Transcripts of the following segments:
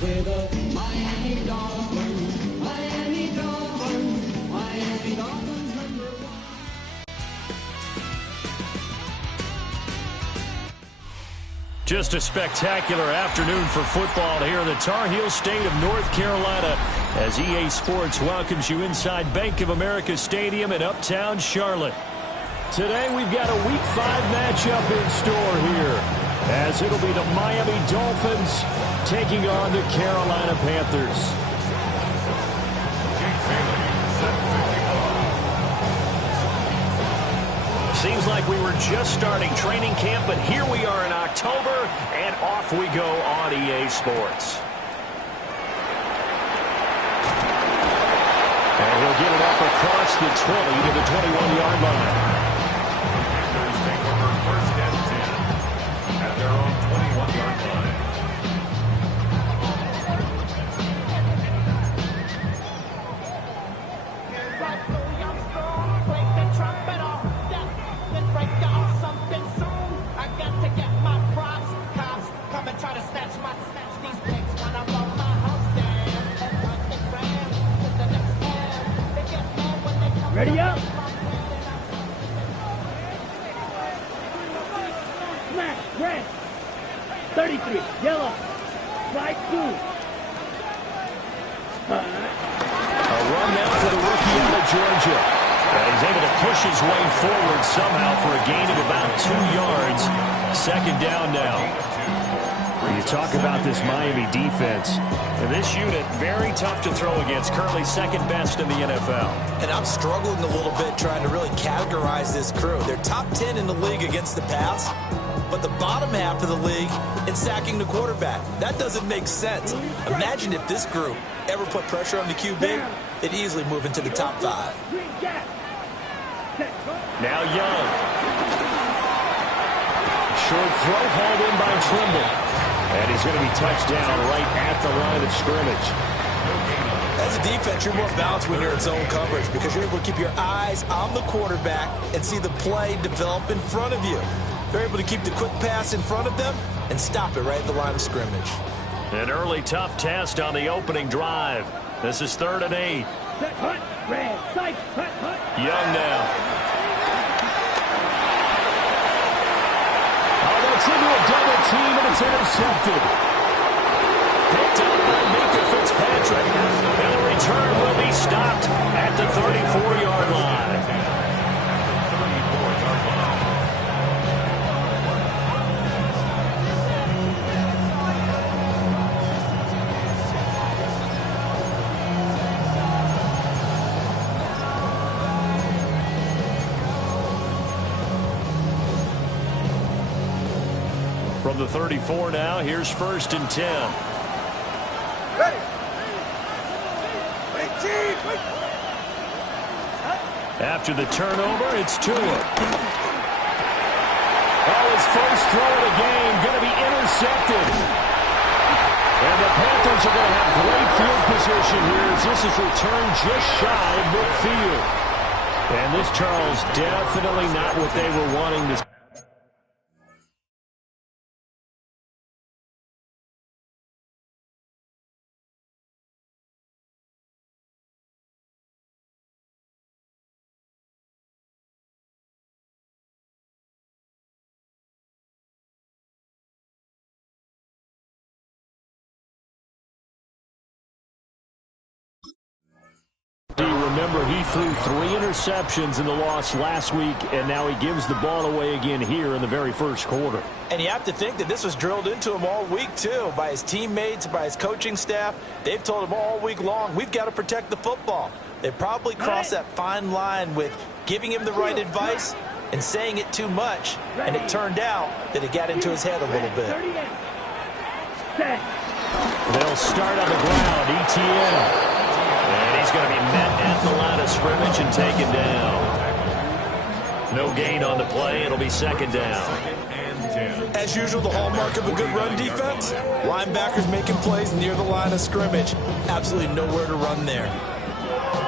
with the Miami Dolphins. Miami Dolphins. Miami Dolphins #1. Just a spectacular afternoon for football here in the Tar Heel state of North Carolina as EA Sports welcomes you inside Bank of America Stadium in uptown Charlotte. Today we've got a Week 5 matchup in store here as it'll be the Miami Dolphins taking on the Carolina Panthers. Seems like we were just starting training camp, but here we are in October, and off we go on EA Sports. And he'll get it up across the 20 to the 21-yard line. Panthers take over first and 10 at their own 21-yard line. Ready up. Smash, red. 33, yellow. Slide 2. A run now for the rookie out of Georgia. He's able to push his way forward somehow for a gain of about 2 yards. Second down now. You talk about this Miami defense. And this unit, very tough to throw against, currently second best in the NFL. And I'm struggling a little bit trying to really categorize this crew. They're top 10 in the league against the pass, but the bottom half of the league in sacking the quarterback. That doesn't make sense. Imagine if this group ever put pressure on the QB, they'd easily move into the top 5. Now Young. Short throw hauled in by Trimble. And he's going to be touched down right at the line of scrimmage. As a defense, you're more balanced when you're in zone coverage because you're able to keep your eyes on the quarterback and see the play develop in front of you. They're able to keep the quick pass in front of them and stop it right at the line of scrimmage. An early tough test on the opening drive. This is 3rd and 8. Young now. It's into a double team, and it's intercepted. Picked up by Minka Fitzpatrick. And the return will be stopped at the 34-yard line. From the 34 now, here's 1st and 10. Ready. After the turnover, it's Tua. Oh, his first throw of the game going to be intercepted. And the Panthers are going to have great field position here as this is returned just shy of midfield. And this, Charles, definitely not what they were wanting to. Do you remember he threw 3 interceptions in the loss last week, and now he gives the ball away again here in the very first quarter. And you have to think that this was drilled into him all week, too, by his teammates, by his coaching staff. They've told him all week long, we've got to protect the football. They probably crossed that fine line with giving him the right advice and saying it too much, and it turned out that it got into his head a little bit. They'll start on the ground, ETN. And he's going to be met at the line of scrimmage and taken down. No gain on the play. It'll be 2nd down. As usual, the hallmark of a good run defense, linebackers making plays near the line of scrimmage. Absolutely nowhere to run there.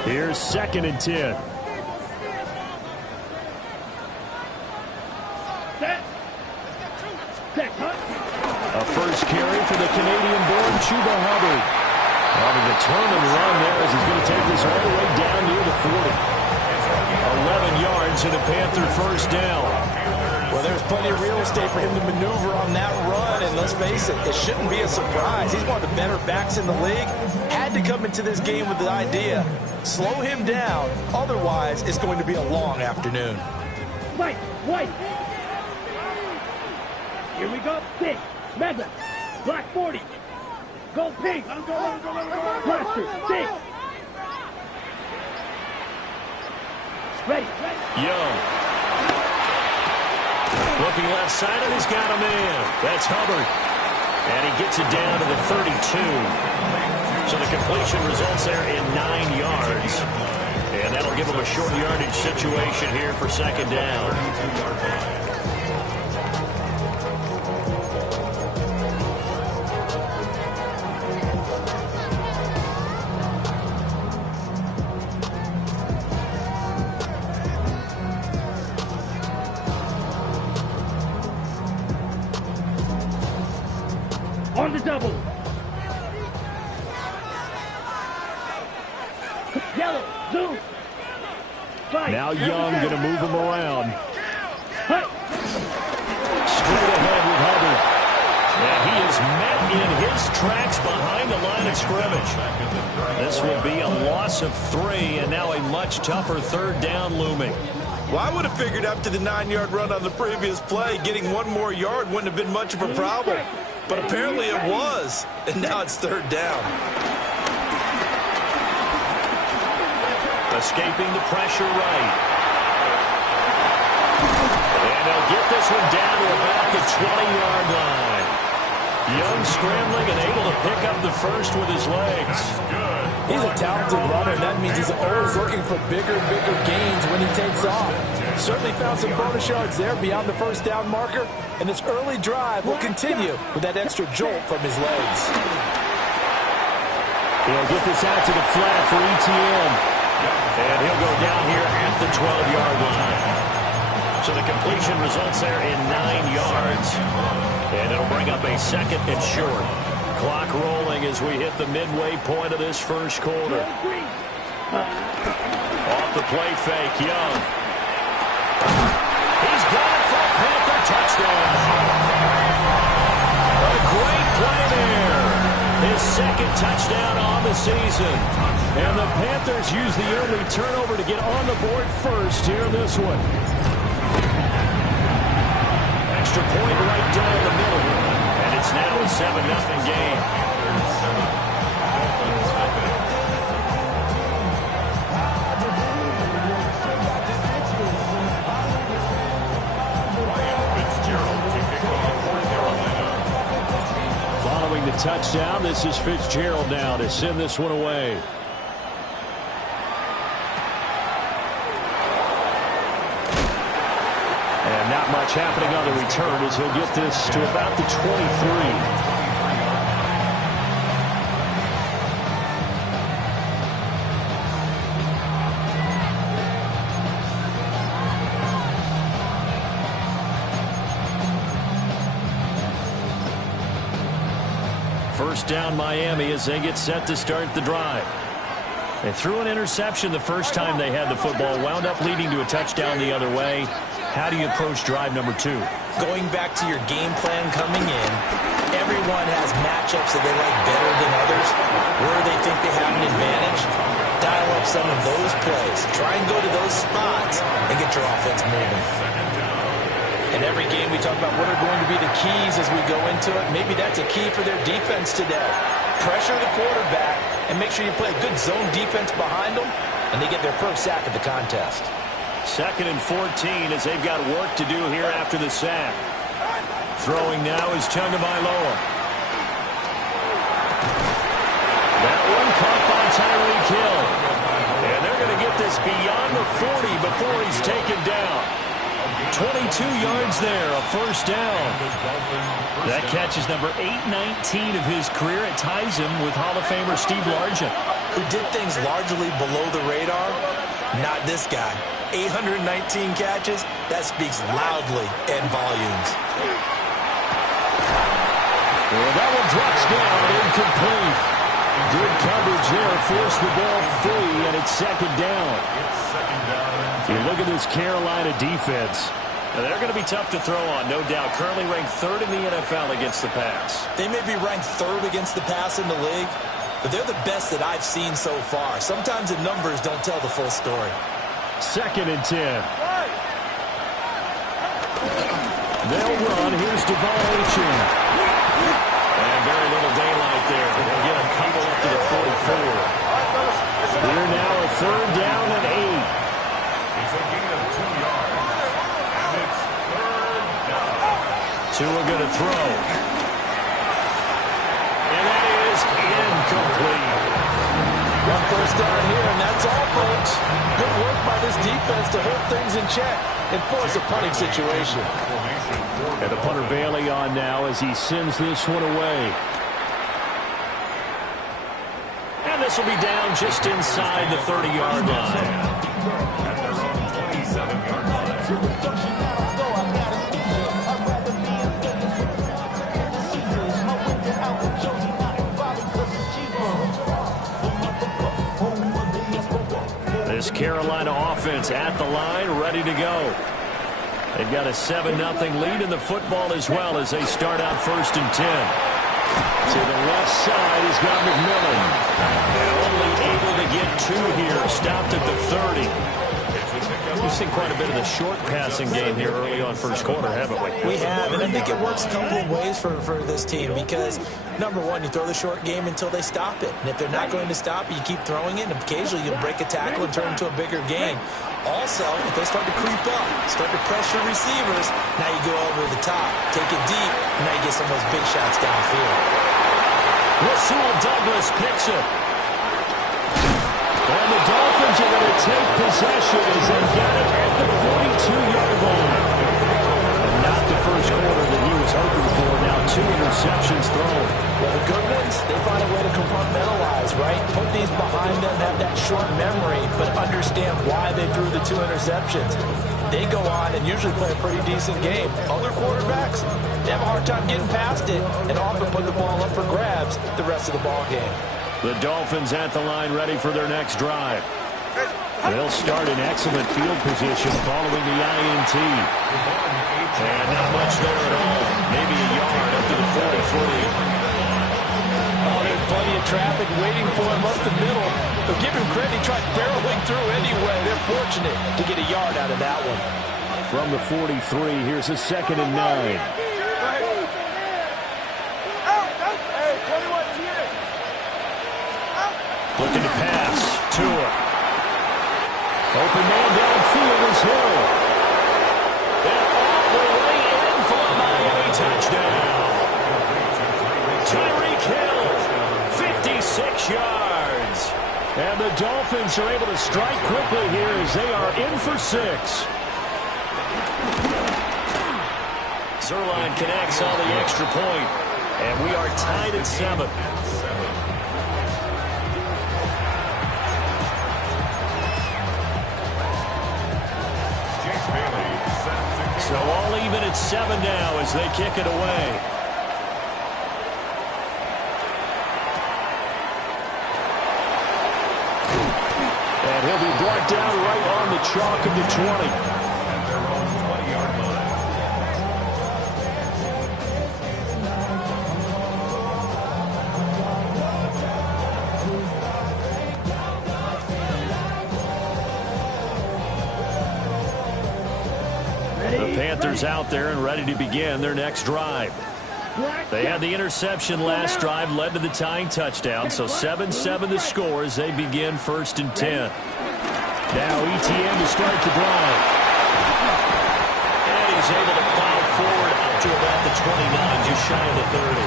Here's 2nd and 10. A first carry for the Canadians. Canadian-born Chuba Hubbard. On a determined run there as he's going to take this all the way down near the 40. 11 yards and a Panther first down. Well, there's plenty of real estate for him to maneuver on that run, and let's face it, it shouldn't be a surprise. He's one of the better backs in the league. Had to come into this game with the idea, slow him down, otherwise it's going to be a long afternoon. White. Here we go. Pink. Madden. Black 40. Go pink. Blaster. Pink. Ready. Young. Looking left side, and he's got a man. That's Hubbard. And he gets it down to the 32. So the completion results there in 9 yards. And that'll give him a short yardage situation here for second down. On the double. Yellow. Zoom. Fight. Now Young going to move him around. Hey. Straight ahead with Hubbard. And he is met in his tracks behind the line of scrimmage. This will be a loss of 3, and now a much tougher third down looming. Well, I would have figured after the 9-yard run on the previous play, getting 1 more yard wouldn't have been much of a problem. But apparently it was, and now it's third down. Escaping the pressure right. And they'll get this one down to about the 20-yard line. Young scrambling and able to pick up the first with his legs. He's a talented runner, and that means he's always looking for bigger gains when he takes off. Certainly found some bonus yards there beyond the first down marker, and this early drive will continue with that extra jolt from his legs. He'll get this out to the flat for ETN. And he'll go down here at the 12-yard line. So the completion results there in 9 yards. And it'll bring up a second and short. Clock rolling as we hit the midway point of this first quarter. Off the play fake, Young. He's got it for a Panther touchdown. A great play there. His second touchdown on the season. And the Panthers use the early turnover to get on the board first here in this one. Extra point right down the middle. And it's now a 7-0 game. Following the touchdown, this is Fitzgerald now to send this one away. And not much happening on the return as he'll get this to about the 23. First down Miami as they get set to start the drive. They threw an interception the first time they had the football, wound up leading to a touchdown the other way. How do you approach drive number 2? Going back to your game plan coming in, everyone has matchups that they like better than others, where they think they have an advantage. Dial up some of those plays. Try and go to those spots and get your offense moving. In every game, we talk about what are going to be the keys as we go into it. Maybe that's a key for their defense today. Pressure the quarterback and make sure you play a good zone defense behind them, and they get their first sack of the contest. 2nd and 14 as they've got work to do here after the sack. Throwing now is Tagovailoa. That one caught by Tyreek Hill. And they're going to get this beyond the 40 before he's taken down. 22 yards there, a first down. That catch is number 819 of his career. It ties him with Hall of Famer Steve Largent, who did things largely below the radar. Not this guy. 819 catches, that speaks loudly in volumes. Well, that one drops down, incomplete. Good coverage there, forced the ball free, and it's second down. You look at this Carolina defense. Now, they're going to be tough to throw on, no doubt. Currently ranked third in the NFL against the pass. They may be ranked third against the pass in the league, but they're the best that I've seen so far. Sometimes the numbers don't tell the full story. Second and 10. They'll run. Here's Devon Achane. And very little daylight there. They'll get a couple up to the 44. We're now a third down and 8. It's a gain of 2 yards. And it's third down. Tua going to throw. And that is incomplete. One first down here, and that's all, folks. Good work by this defense to hold things in check and force a punting situation. And the punter Bailey on now as he sends this one away. And this will be down just inside the 30-yard line. At their own 27-yard line. This Carolina offense at the line, ready to go. They've got a 7-0 lead in the football as well as they start out first and 10. To the left side, he's got McMillan. Only able to get 2 here. Stopped at the 30. We've seen quite a bit of the short passing game here early on first quarter, haven't we? We have, and I think it works a couple of ways for this team because, number one, you throw the short game until they stop it. And if they're not going to stop it, you keep throwing it, and occasionally you break a tackle and turn it into a bigger gain. Also, if they start to creep up, start to pressure receivers, now you go over the top, take it deep, and now you get some of those big shots downfield. Rasul Douglas picks it. And the Dolphins are going to take possession as they get it at the 42-yard line. And not the first quarter that he was hoping for. Now 2 interceptions thrown. Well, the good ones, they find a way to compartmentalize, right? Put these behind them, have that short memory, but understand why they threw the 2 interceptions. They go on and usually play a pretty decent game. Other quarterbacks, they have a hard time getting past it and often put the ball up for grabs the rest of the ball game. The Dolphins at the line ready for their next drive. They'll start in excellent field position following the INT. And not much there at all. Maybe a yard up to the 40-40. Oh, there's plenty of traffic waiting for him up the middle. But give him credit, he tried barreling through anyway. They're fortunate to get a yard out of that one. From the 43, here's a 2nd and 9. Looking to pass. Tua. Open man downfield is Hill. And all the way in for a Miami touchdown. Tyreek Hill, 56 yards. And the Dolphins are able to strike quickly here as they are in for 6. Zerline connects on the extra point. And we are tied at 7. So all even at 7 now as they kick it away. And he'll be brought down right on the chalk of the 20. At their own 20-yard line. The Panthers out there and ready to begin their next drive. They had the interception last drive, led to the tying touchdown, so 7-7 the score as they begin first and 10. Now ETN to start the drive. And he's able to plow forward up to about the 29, just shy of the 30.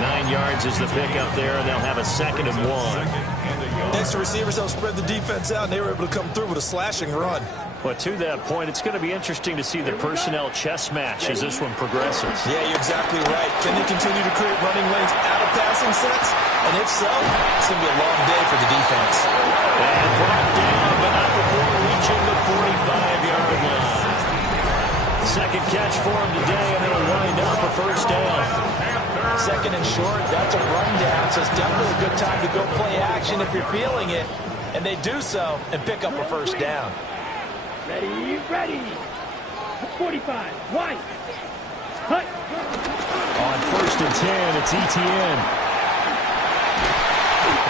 9 yards is the pickup there, and they'll have a 2nd and 1. Thanks to receivers, they'll spread the defense out, and they were able to come through with a slashing run. But to that point, it's going to be interesting to see the personnel chess match as this one progresses. Yeah, you're exactly right. Can they continue to create running lanes out of passing sets? And if so, it's going to be a long day for the defense. And brought down, but not before reaching the 45-yard line. Second catch for him today, and it'll wind up a first down. Second and short, that's a rundown, so it's definitely a good time to go play action if you're feeling it. And they do so and pick up a first down. Ready, ready. 45, white. Cut. On 1st and 10, it's ETN.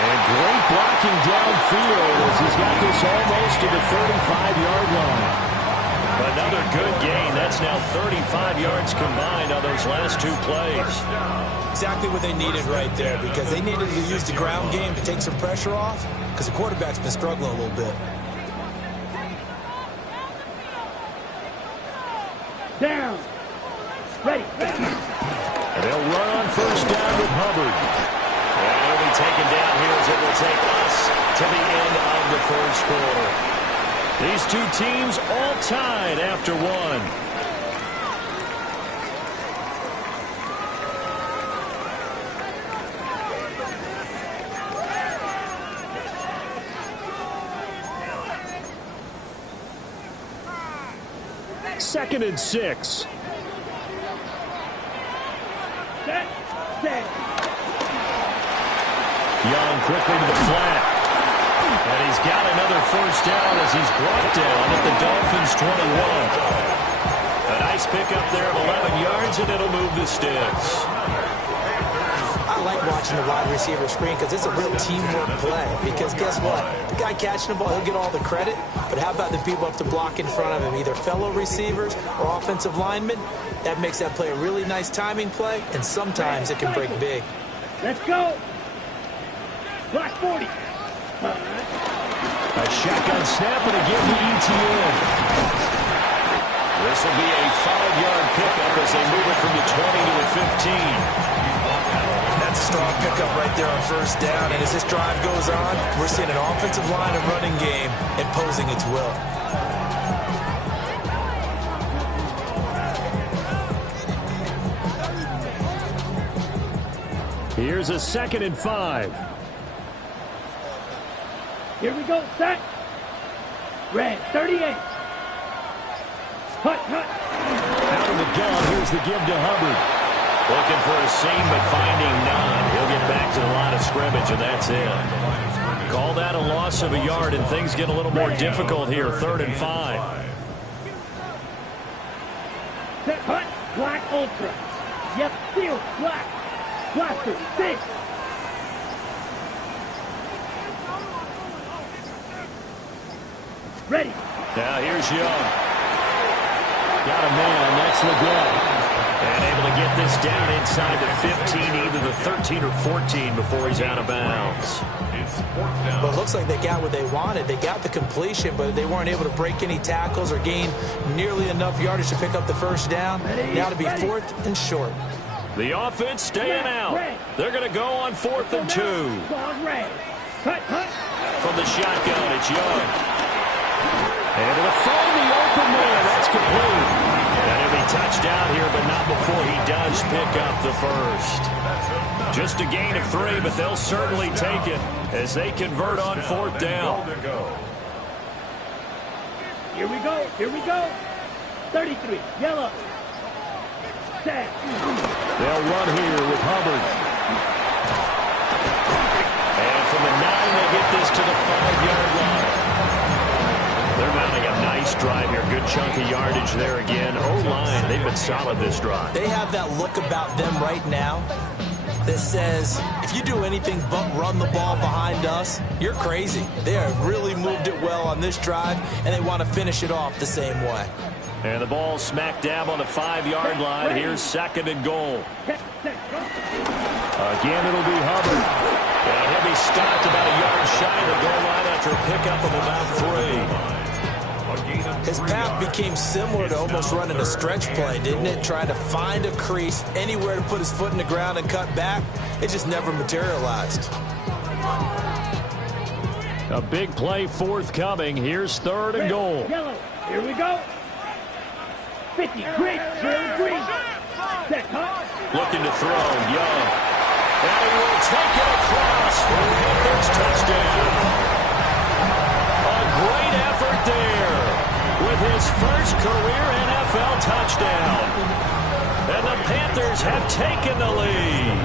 And great blocking downfield as he's got this almost to the 35-yard line. Another good gain. That's now 35 yards combined on those last 2 plays. Exactly what they needed right there, because they needed to use the ground game to take some pressure off, because the quarterback's been struggling a little bit. Down. Ready. And they'll run on 1st down with Hubbard. And it'll be taken down here as it will take us to the end of the 1st quarter. These 2 teams all tied after 1. Second and 6. Set. Young quickly to the flat. And he's got another 1st down as he's brought down at the Dolphins' 21. A nice pickup there of 11 yards, and it'll move the sticks. I like watching the wide receiver screen because it's a real teamwork play. Because guess what? The guy catching the ball, he'll get all the credit. But how about the people up to block in front of him, either fellow receivers or offensive linemen? That makes that play a really nice timing play, and sometimes it can break big. Let's go. Black 40. A shotgun snap and again to ETN. This will be a 5-yard pickup as they move it from the 20 to the 15. That's a strong pickup right there on 1st down. And as this drive goes on, we're seeing an offensive line and running game imposing its will. Here's a 2nd and 5. Here we go. Set. Red 38. Cut. Out of the gun, here's the give to Hubbard. Looking for a seam, but finding none. He'll get back to the line of scrimmage, and that's it. Call that a loss of a yard, and things get a little more difficult here. 3rd and 5. Set. Cut. Black Ultra. Yep. Steel. Black. Blaster. 6. Ready. Now here's Young. Got a man, that's Legrand. And able to get this down inside the 15, either the 13 or 14 before he's out of bounds. Well, it looks like they got what they wanted. They got the completion, but they weren't able to break any tackles or gain nearly enough yardage to pick up the 1st down. Now to be 4th and short. The offense staying out. They're going to go on 4th and 2. Cut. From the shotgun, it's Young. Able to find the open man. That's complete. And he'll be touched out here, but not before he does pick up the 1st. Just a gain of 3, but they'll certainly take it as they convert on 4th down. Here we go. 33. Yellow. Set. They'll run here with Hubbard. And from the 9, they get this to the 5-yard line. They're mounting a nice drive here. Good chunk of yardage there again. O-line, they've been solid this drive. They have that look about them right now that says, if you do anything but run the ball behind us, you're crazy. They have really moved it well on this drive, and they want to finish it off the same way. And the ball smack dab on the 5-yard line. Here's 2nd and goal. Again, it'll be Hubbard. And he'll be stopped about a yard shy of the goal line after a pickup of about 3. His path became similar to almost running a stretch play, didn't it? Trying to find a crease, anywhere to put his foot in the ground and cut back. It just never materialized. A big play forthcoming. Here's 3rd and goal. Yellow. Here we go. 50. Green. Green. Set. Cut. Looking to throw. Young. And he will take it across for the Panthers touchdown. A great effort there with his first career NFL touchdown. And the Panthers have taken the lead.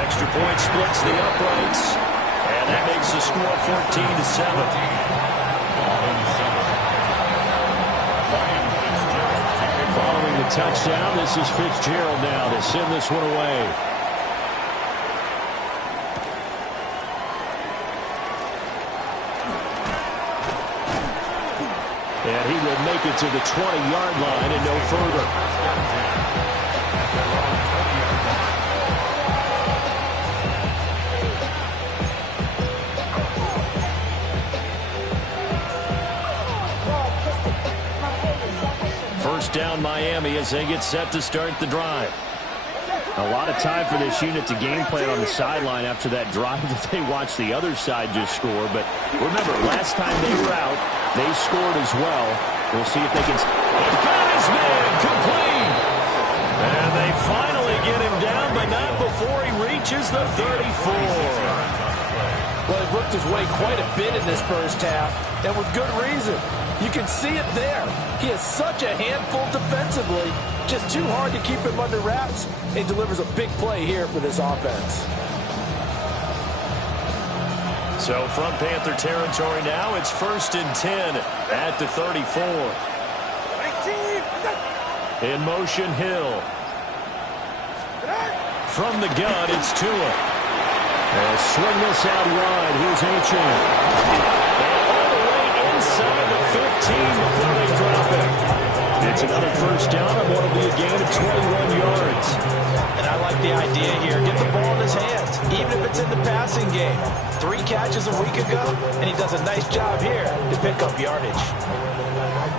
Extra point splits the uprights. And that makes the score 14-7. Following the touchdown, this is Fitzgerald now to send this one away. And he will make it to the 20-yard line and no further. First down Miami as they get set to start the drive. A lot of time for this unit to game plan on the sideline after that drive that they watched the other side just score. But remember, last time they were out, they scored as well. We'll see if they can. Got his man complete. And they finally get him down, but not before he reaches the 34. Well, he worked his way quite a bit in this first half, and with good reason. You can see it there. He is such a handful defensively. Just too hard to keep him under wraps. He delivers a big play here for this offense. So from Panther territory now, it's 1st and 10 at the 34. In motion, Hill. From the gun, it's Tua. They'll swing this out wide. Here's Achane. And all the way inside the 15 before they drop it. It's another first down and what will be a gain of 21 yards. And I like the idea here. Get the ball in his hands, even if it's in the passing game. 3 catches a week ago, and he does a nice job here to pick up yardage.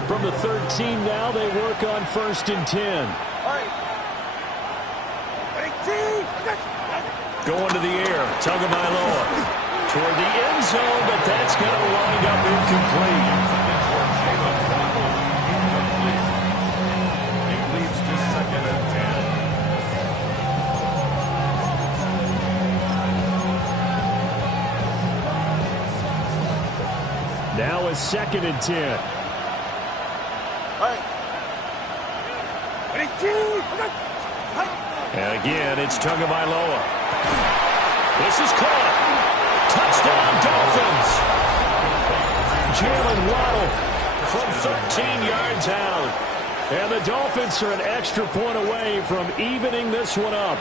From the 13 now, they work on 1st and 10. Going to the air, Tagovailoa toward the end zone, but that's going to wind up incomplete. It leads to 2nd and 10. Now it's 2nd and 10. And again, it's Tagovailoa. This is caught. Touchdown, Dolphins. Jalen Waddle from 13 yards out. And the Dolphins are an extra point away from evening this one up.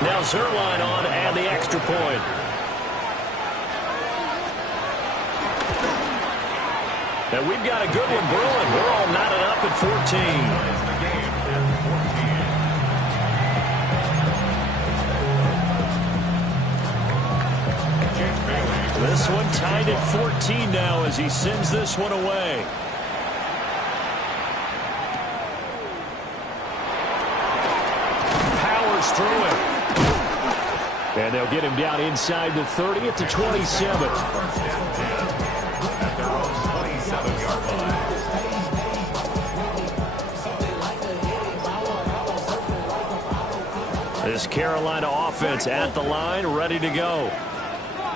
Now Zerline on and the extra point. And we've got a good one brewing. We're all knotted up at 14. This one tied at 14 now as he sends this one away. Powers through it. And they'll get him down inside the 30 at the 27. At their own 27-yard line. This Carolina offense at the line, ready to go.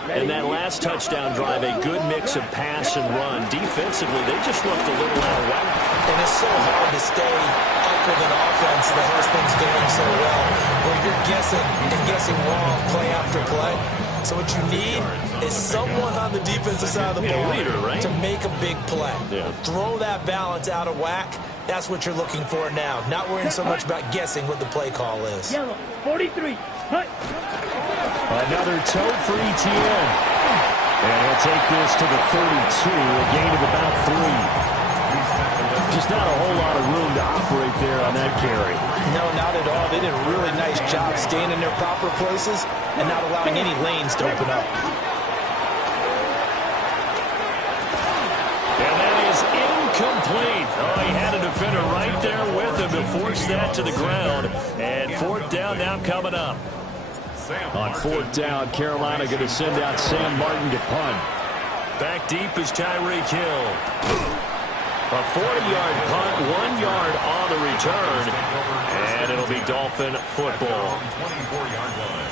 And that last touchdown drive, a good mix of pass and run. Defensively, they just looked a little out of whack. And it's so hard to stay up with an offense that has things going so well, where you're guessing and guessing wrong play after play. So what you need is someone on the defensive side of the ball to make a big play. Yeah. Throw that balance out of whack. That's what you're looking for now. Not worrying so much about guessing what the play call is. Yellow, 43. Hut. Another toe for ETN. And he'll take this to the 32, a gain of about 3. Just not a whole lot of room to operate there on that carry. No, not at all. They did a really nice job staying in their proper places and not allowing any lanes to open up. And that is incomplete. Oh, he had a defender right there with him to force that to the ground. And 4th down now coming up. On 4th down, Carolina going to send out Sam Martin to punt. Back deep is Tyreek Hill. A 40-yard punt, 1 yard on the return. And it'll be Dolphin football. 24-yard line.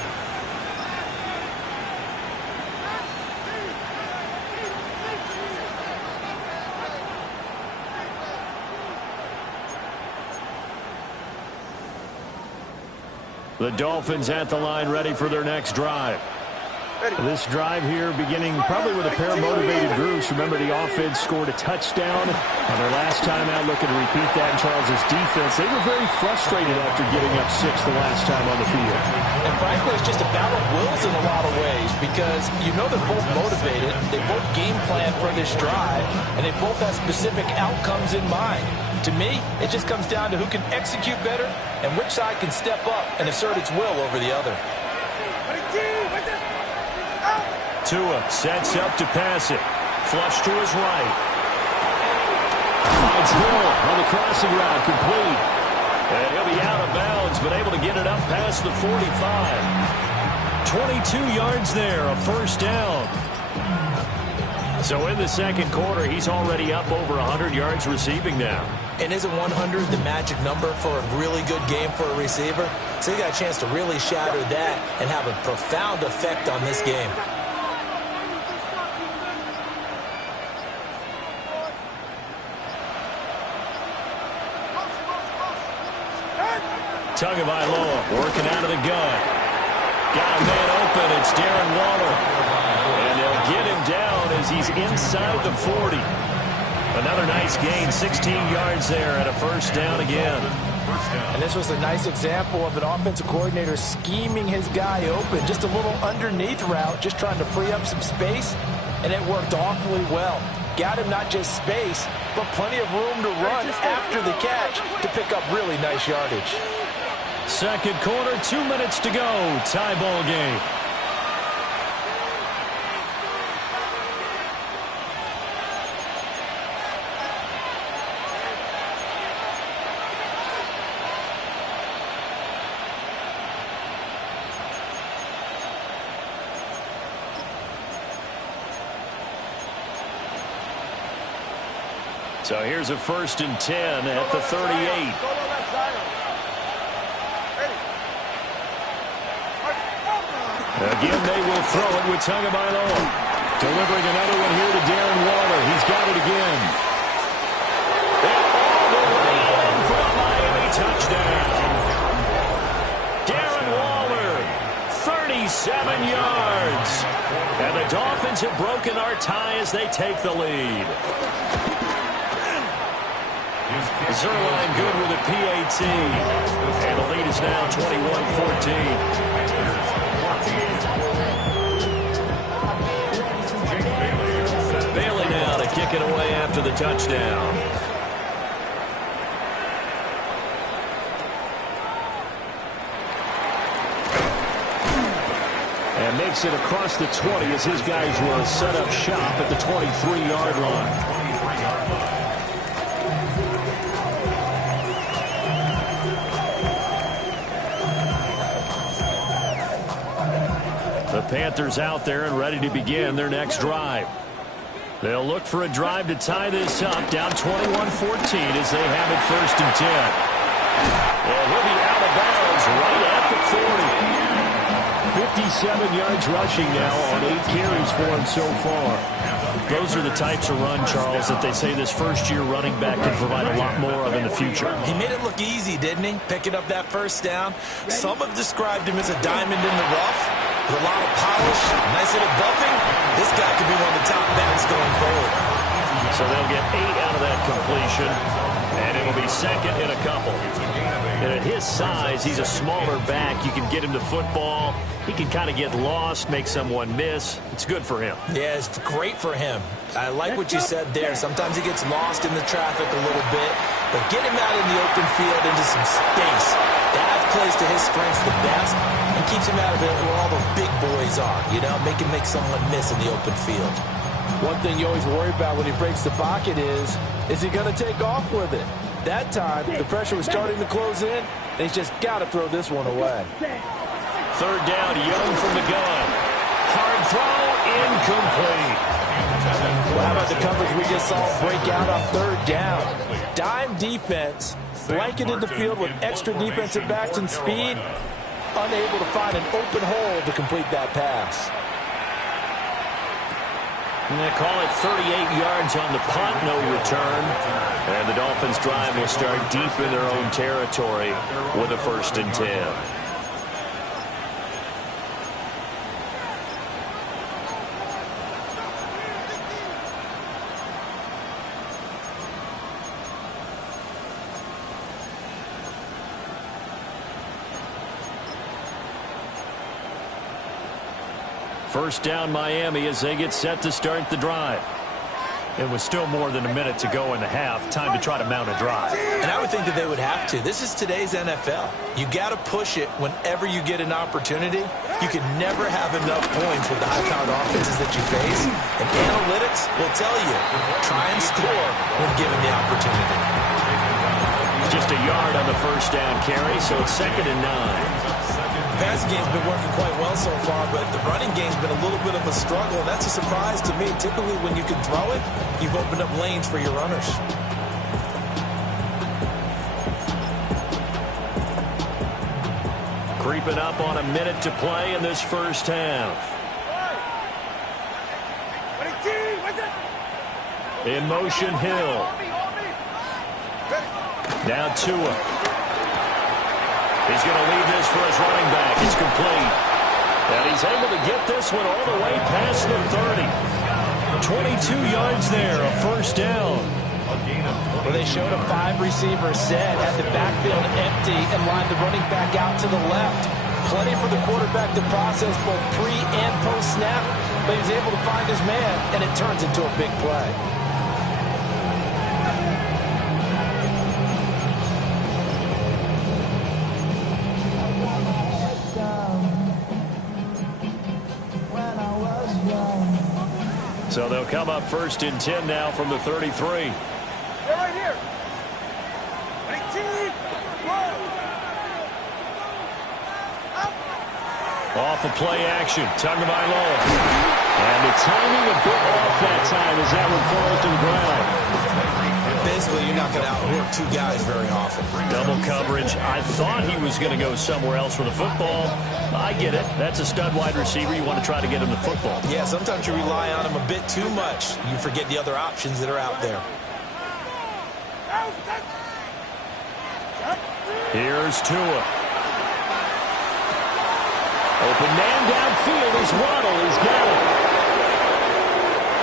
The Dolphins at the line, ready for their next drive. This drive here beginning probably with a pair of motivated groups. Remember, the offense scored a touchdown on their last time out. Looking to repeat that in Charles' defense. They were very frustrated after giving up 6 the last time on the field. And frankly, it's just a battle of wills in a lot of ways because you know they're both motivated. They both game plan for this drive, and they both have specific outcomes in mind. To me, it just comes down to who can execute better and which side can step up and assert its will over the other. Tua sets up to pass it. Flush to his right. Finds Hill on the crossing route, complete. And he'll be out of bounds, but able to get it up past the 45. 22 yards there, a first down. So in the second quarter, he's already up over 100 yards receiving now. And isn't 100 the magic number for a really good game for a receiver? So he got a chance to really shatter that and have a profound effect on this game. Tagovailoa working out of the gun. Got a man open. It's Darren Waller. And they'll get him down as he's inside the 40. Another nice gain, 16 yards there and a first down again. And this was a nice example of an offensive coordinator scheming his guy open. Just a little underneath route, just trying to free up some space, and it worked awfully well. Got him not just space, but plenty of room to run after the catch to pick up really nice yardage. Second quarter, 2 minutes to go. Tie ball game. So here's a 1st and 10 at the 38. Again, they will throw it with Tagovailoa. Delivering another one here to Darren Waller. He's got it again. And all the way in for a Miami touchdown. Darren Waller, 37 yards. And the Dolphins have broken our tie as they take the lead. Zerline good with a PAT. And the lead is now 21-14. Bailey now to kick it away after the touchdown. And makes it across the 20 as his guys will set up shop at the 23-yard line. The Panthers out there and ready to begin their next drive. They'll look for a drive to tie this up, down 21-14 as they have it 1st and 10. And he'll be out of bounds right at the 40. 57 yards rushing now on 8 carries for him so far. Those are the types of run, Charles, that they say this first-year running back can provide a lot more of in the future. He made it look easy, didn't he? Picking up that first down. Some have described him as a diamond in the rough. With a lot of polish, nice little buffing. This guy could be one of the top backs going forward. So they'll get 8 out of that completion, and it'll be second in a couple. And at his size, he's a smaller back. You can get him to football. He can kind of get lost, make someone miss. It's good for him. Yeah, it's great for him. I like what you said there. Sometimes he gets lost in the traffic a little bit, but get him out in the open field into some space. That plays to his strengths the best and keeps him out of it where all the big boys are, you know, make someone miss in the open field. One thing you always worry about when he breaks the pocket is he going to take off with it? That time, the pressure was starting to close in, and he's just got to throw this one away. 3rd down, Young from the gun. Hard throw, incomplete. Well, how about the coverage we just saw break out on 3rd down? Dime defense, blanketed the field with extra defensive backs and speed, unable to find an open hole to complete that pass. And they call it 38 yards on the punt, no return. And the Dolphins drive will start deep in their own territory with a 1st and 10. First down Miami as they get set to start the drive. It was still more than a minute to go in the half. Time to try to mount a drive. And I would think that they would have to. This is today's NFL. You got to push it whenever you get an opportunity. You can never have enough points with the high-powered offenses that you face. And analytics will tell you, try and score when given the opportunity. Just a yard on the first down carry, so it's 2nd and 9. The passing game's been working quite well so far, but the running game's been a little bit of a struggle, and that's a surprise to me. Typically, when you can throw it, you've opened up lanes for your runners. Creeping up on a minute to play in this first half. In motion, Hill. Now Tua. He's going to leave this for his running back. It's complete. And he's able to get this one all the way past the 30. 22 yards there, a first down. Well, they showed a 5-receiver set, had the backfield empty, and lined the running back out to the left. Plenty for the quarterback to process both pre- and post-snap, but he was able to find his man, and it turns into a big play. So they'll come up 1st and 10 now from the 33. They're right here. 18. Off of play action. Tagovailoa. And the timing a bit off that time as that one falls to the ground. Basically, you're not going to outwork two guys very often. Double coverage. I thought he was going to go somewhere else for the football. I get it. That's a stud wide receiver. You want to try to get him the football. Yeah, sometimes you rely on him a bit too much. You forget the other options that are out there. Here's Tua. Open man downfield as Waddle. He's got it.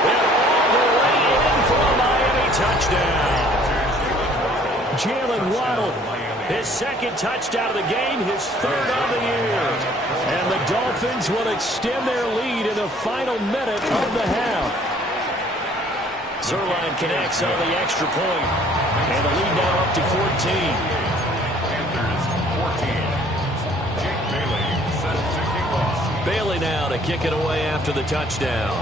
And all the way in for a Miami touchdown. Jalen Waddle, his 2nd touchdown of the game, his 3rd of the year. And the Dolphins will extend their lead in the final minute of the half. Zerline connects on the extra point. And the lead now up to 14. Panthers 14. Jake Bailey set to kick off. Bailey now to kick it away after the touchdown.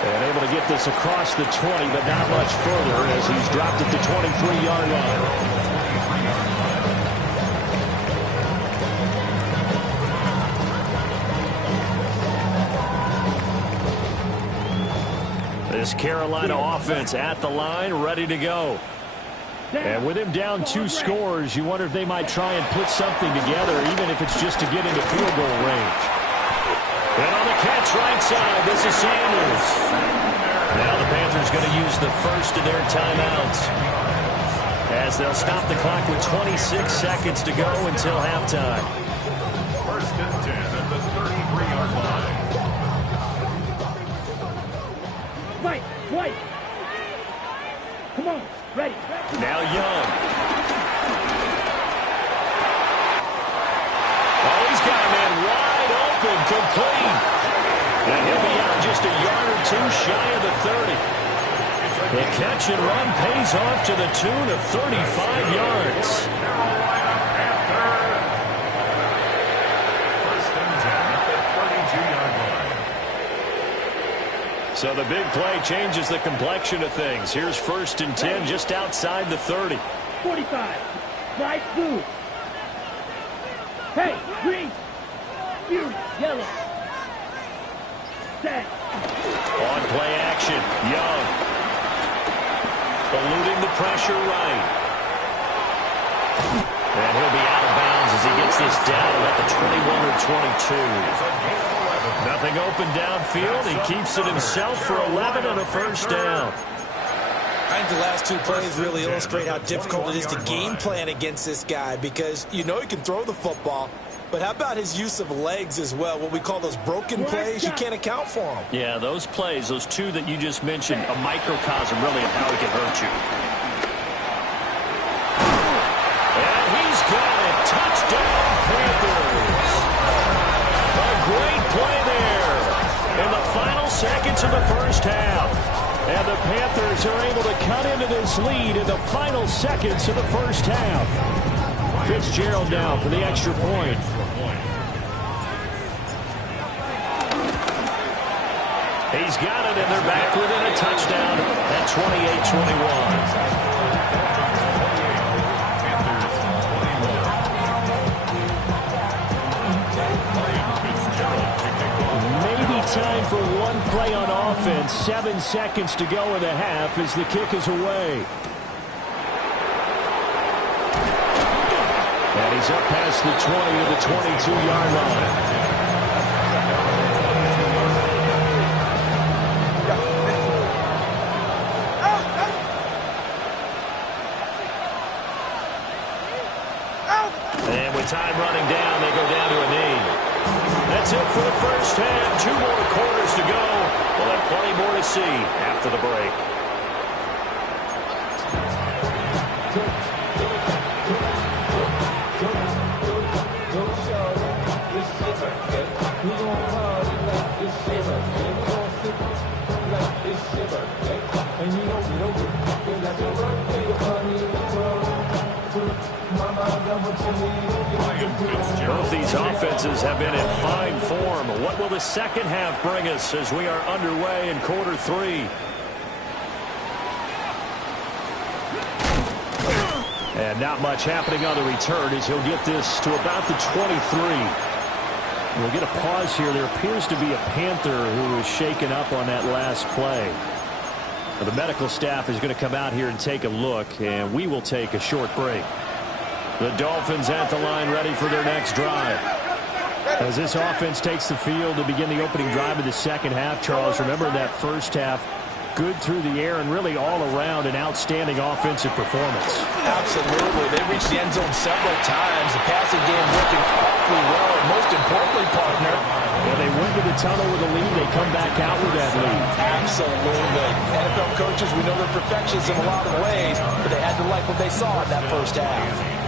And able to get this across the 20, but not much further as he's dropped at the 23-yard line. This Carolina offense at the line, ready to go. And with him down 2 scores, you wonder if they might try and put something together, even if it's just to get into field goal range. And on the catch right side, this is Sanders. Now the Panthers going to use the first of their timeouts as they'll stop the clock with 26 seconds to go until halftime. 1st and 10 at the 33-yard line. White. Come on, ready. Now Young. Oh, he's got a man wide open, complete. And he'll be out just a yard or 2 shy of the 30. The catch and run pays off to the tune of 35 yards. Carolina Panthers. 1st and 10 at the 32-yard line. So the big play changes the complexion of things. Here's 1st and 10 just outside the 30. 45. Right blue. Hey, green. Blue, yellow. Set. On play action, Young. Eluding the pressure right. And he'll be out of bounds as he gets this down at the 21 or 22. Nothing open downfield. He keeps it himself for 11 and a first down. I think the last 2 plays really illustrate how difficult it is to game plan against this guy because you know he can throw the football, but how about his use of legs as well? What we call those broken plays, you can't account for them. Yeah, those plays, those 2 that you just mentioned, a microcosm really of how he can hurt you. Touchdown, Panthers. A great play there in the final seconds of the first half. And the Panthers are able to cut into this lead in the final seconds of the first half. Fitzgerald now for the extra point. He's got it, and they're back within a touchdown at 28-21. Time for one play on offense. 7 seconds to go in the half as the kick is away. And he's up past the 20 to the 22-yard line. And with time running down, they go down to a knee. That's it for the first half. 2 more quarters to go. We'll have plenty more to see after the break. Both these offenses have been in fine form. What will the second half bring us as we are underway in quarter 3? And not much happening on the return as he'll get this to about the 23. We'll get a pause here. There appears to be a Panther who is shaken up on that last play. The medical staff is going to come out here and take a look, and we will take a short break. The Dolphins at the line ready for their next drive. As this offense takes the field to begin the opening drive of the second half, Charles, remember that first half, good through the air and really all around an outstanding offensive performance. Absolutely. They reached the end zone several times. The passing game working awfully well. And most importantly, partner, when they went to the tunnel with a lead, they come back out with that lead. Absolutely. NFL coaches, we know they're perfectionists in a lot of ways, but they had to like what they saw in that first half.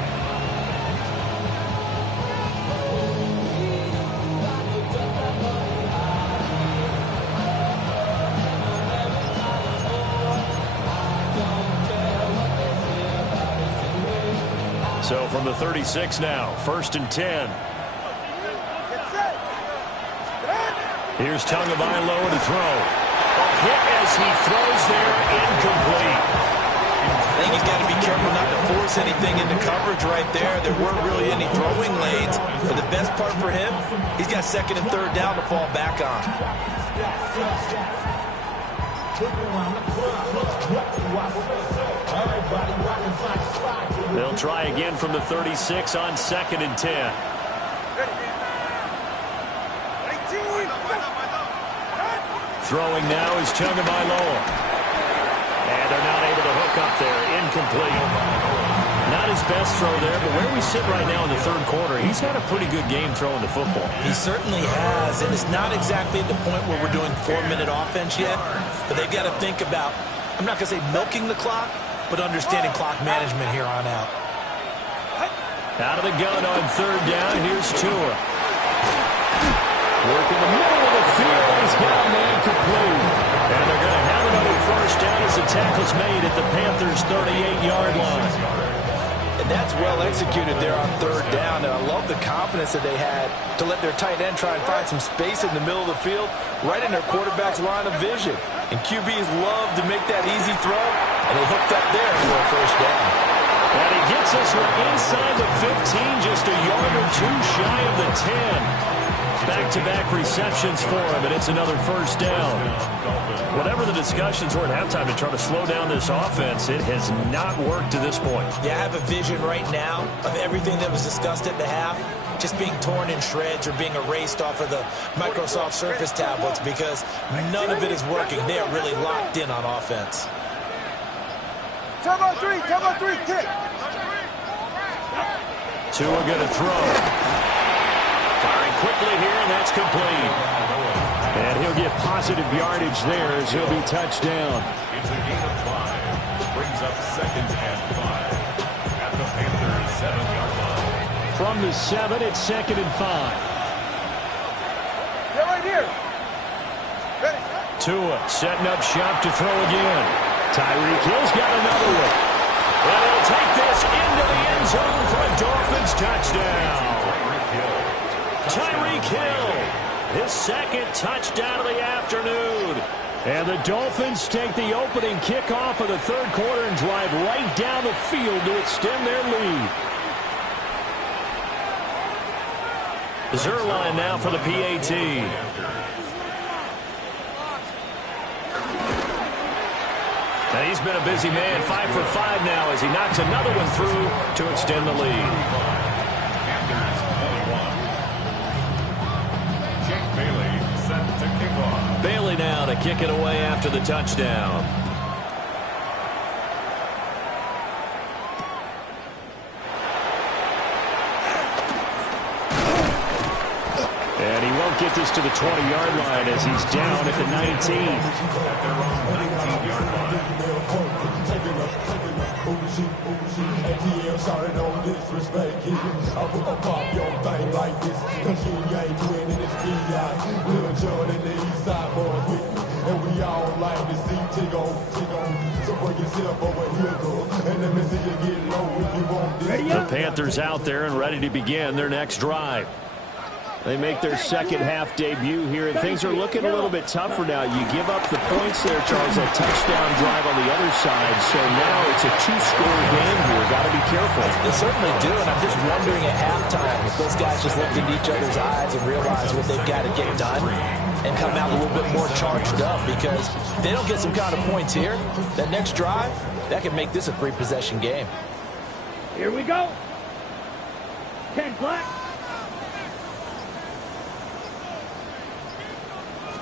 So from the 36 now, 1st and 10. Here's Tagovailoa to throw. A hit as he throws there, incomplete. I think he's got to be careful not to force anything into coverage right there. There weren't really any throwing lanes. But the best part for him, he's got 2nd and 3rd down to fall back on. They'll try again from the 36 on 2nd and 10. Throwing now is Tagovailoa. And they're not able to hook up there. Incomplete. Not his best throw there, but where we sit right now in the 3rd quarter, he's had a pretty good game throwing the football. He certainly has, and it's not exactly at the point where we're doing 4-minute offense yet, but they've got to think about, I'm not going to say milking the clock, but understanding clock management here on out. Out of the gun on 3rd down, here's Tua. Work in the middle of the field, he's got a man complete. And they're going to have another 1st down as the tackle's made at the Panthers' 38-yard line. And that's well executed there on 3rd down, and I love the confidence that they had to let their tight end try and find some space in the middle of the field, right in their quarterback's line of vision. And QBs love to make that easy throw, and they hooked up there for a 1st down. And he gets us from inside the 15, just a yard or 2 shy of the 10. Back-to-back receptions for him, and it's another 1st down. Whatever the discussions were at halftime to try to slow down this offense, it has not worked to this point. Yeah, I have a vision right now of everything that was discussed at the half just being torn in shreds or being erased off of the Microsoft Surface tablets because none of it is working. They are really locked in on offense. Turbo 3, kick. Tua going to throw. Firing quickly here, and that's complete. And he'll get positive yardage there as he'll be touched down. It's a gain of 5. Brings up 2nd and 5 at the Panthers' 7-yard line. from the 7. It's 2nd and 5. They're right here. Ready. Tua setting up shop to throw again. Tyreek Hill's got another one. And he'll take this into the end zone for a Dolphins touchdown. Tyreek Hill, his 2nd touchdown of the afternoon. And the Dolphins take the opening kickoff of the 3rd quarter and drive right down the field to extend their lead. Zerline now for the PAT. And he's been a busy man, 5 for 5 now as he knocks another one through to extend the lead. Jake Bailey set to kick off. Bailey now to kick it away after the touchdown. And he won't get this to the 20-yard line as he's down at the 19. The Panthers out there and ready to begin their next drive. They make their second half debut here, and things are looking a little bit tougher now. You give up the points there, Charles, that touchdown drive on the other side. So now it's a 2-score game here. Got to be careful. They certainly do, and I'm just wondering at halftime if those guys just look into each other's eyes and realize what they've got to get done and come out a little bit more charged up, because if they don't get some kind of points here, that next drive, that could make this a 3-possession game. Here we go. 10 black.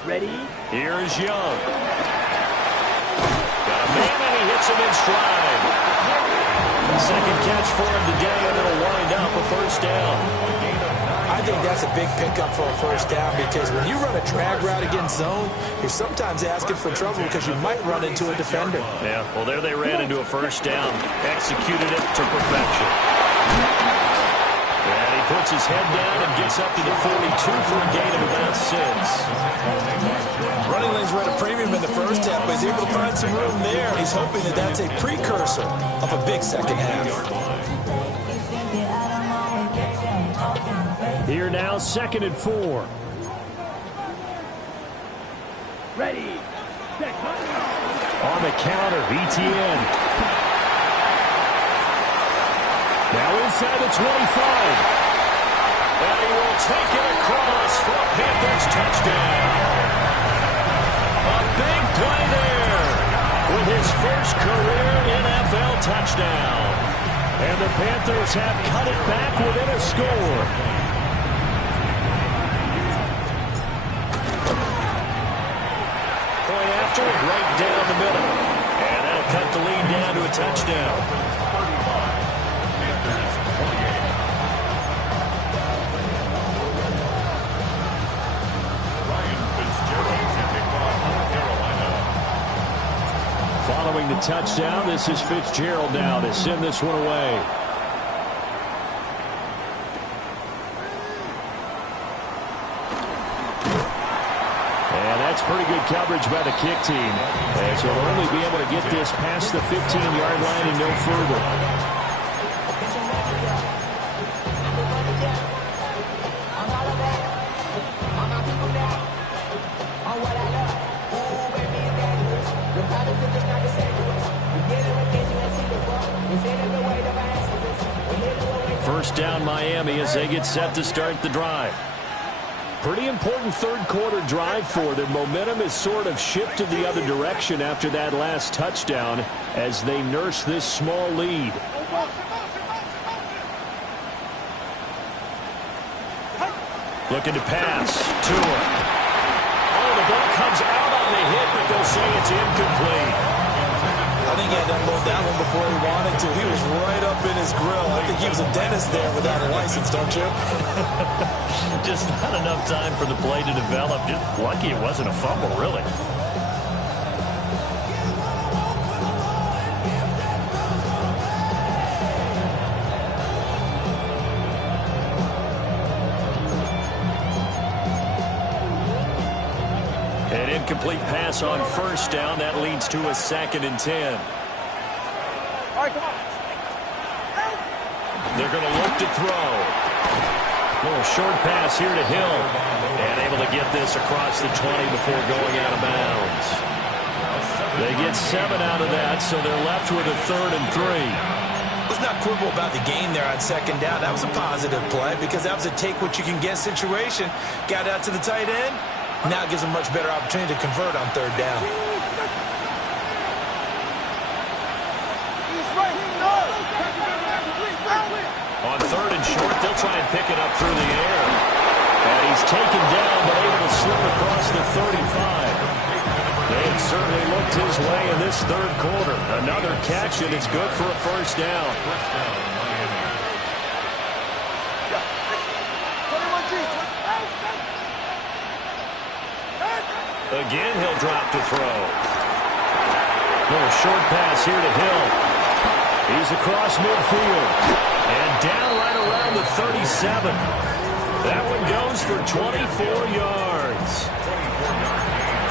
Ready? Here's Young. Got a man, and he hits him in stride. Second catch for him today, and it'll wind up a first down. I think that's a big pickup for a first down, because when you run a drag route against zone, you're sometimes asking for trouble because you might run into a defender. Yeah, well, there they ran into a first down. Executed it to perfection. And he puts his head down and gets up to the 42 for a gain of about 6. Running lanes were at a premium in the first half, but he's able to find some room there. He's hoping that that's a precursor of a big second half. Here now, 2nd and 4. Ready. Set. On the counter, ETN. Now inside the 25. And he will take it across for a Panthers touchdown. A big play there with his first career NFL touchdown. And the Panthers have cut it back within a score. Point after, right down the middle. And that'll cut the lead down to a touchdown. Following the touchdown, this is Fitzgerald now to send this one away. And that's pretty good coverage by the kick team. And so they'll only be able to get this past the 15-yard line and no further. First down Miami as they get set to start the drive. Pretty important third quarter drive for them. Momentum has sort of shifted the other direction after that last touchdown as they nurse this small lead. Looking to pass. Tua. Oh, the ball comes out on the hit, but they'll say it's incomplete. I think he had to unload that one before he wanted to. He was right up in his grill. I think he was a dentist there without a license, don't you? Just not enough time for the play to develop. Just lucky it wasn't a fumble, really. incomplete pass on first down. That leads to a 2nd and 10. All right, come on. They're going to look to throw. Little short pass here to Hill. And able to get this across the 20 before going out of bounds. They get 7 out of that, so they're left with a 3rd and 3. Let's not quibble about the gain there on 2nd down. That was a positive play because that was a take-what-you-can-get situation. Got out to the tight end. Now it gives them a much better opportunity to convert on 3rd down. On 3rd and short, they'll try and pick it up through the air. And he's taken down, but able to slip across the 35. They have certainly looked his way in this 3rd quarter. Another catch, and it's good for a 1st down. Again, he'll drop to throw. Little short pass here to Hill. He's across midfield. And down right around the 37. That one goes for 24 yards.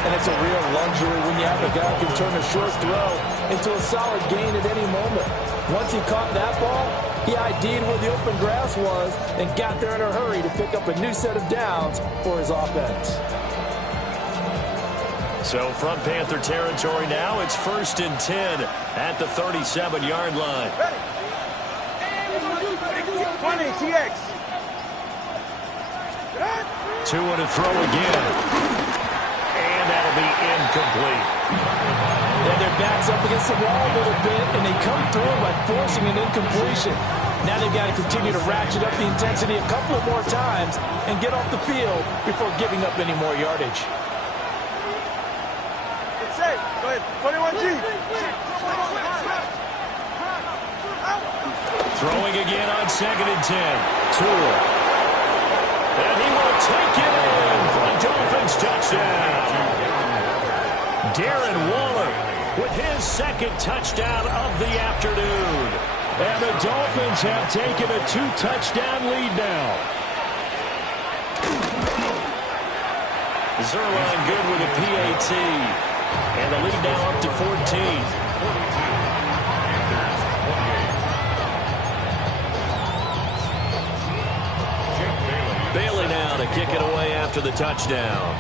And it's a real luxury when you have a guy who can turn a short throw into a solid gain at any moment. Once he caught that ball, he ID'd where the open grass was and got there in a hurry to pick up a new set of downs for his offense. So from Panther territory now, it's 1st and 10 at the 37-yard line. 20, TX. 2 and a throw again. And that'll be incomplete. And their back's up against the wall a little bit, and they come through by forcing an incompletion. Now they've got to continue to ratchet up the intensity a couple of more times and get off the field before giving up any more yardage. It's safe. Go ahead. 21G. Throwing again on 2nd and 10. Tua. And he will take it in for a Dolphins touchdown. Darren Waller with his 2nd touchdown of the afternoon. And the Dolphins have taken a 2-touchdown lead now. Zerline good with a PAT. And the lead now up to 14. Bailey now to kick it away after the touchdown.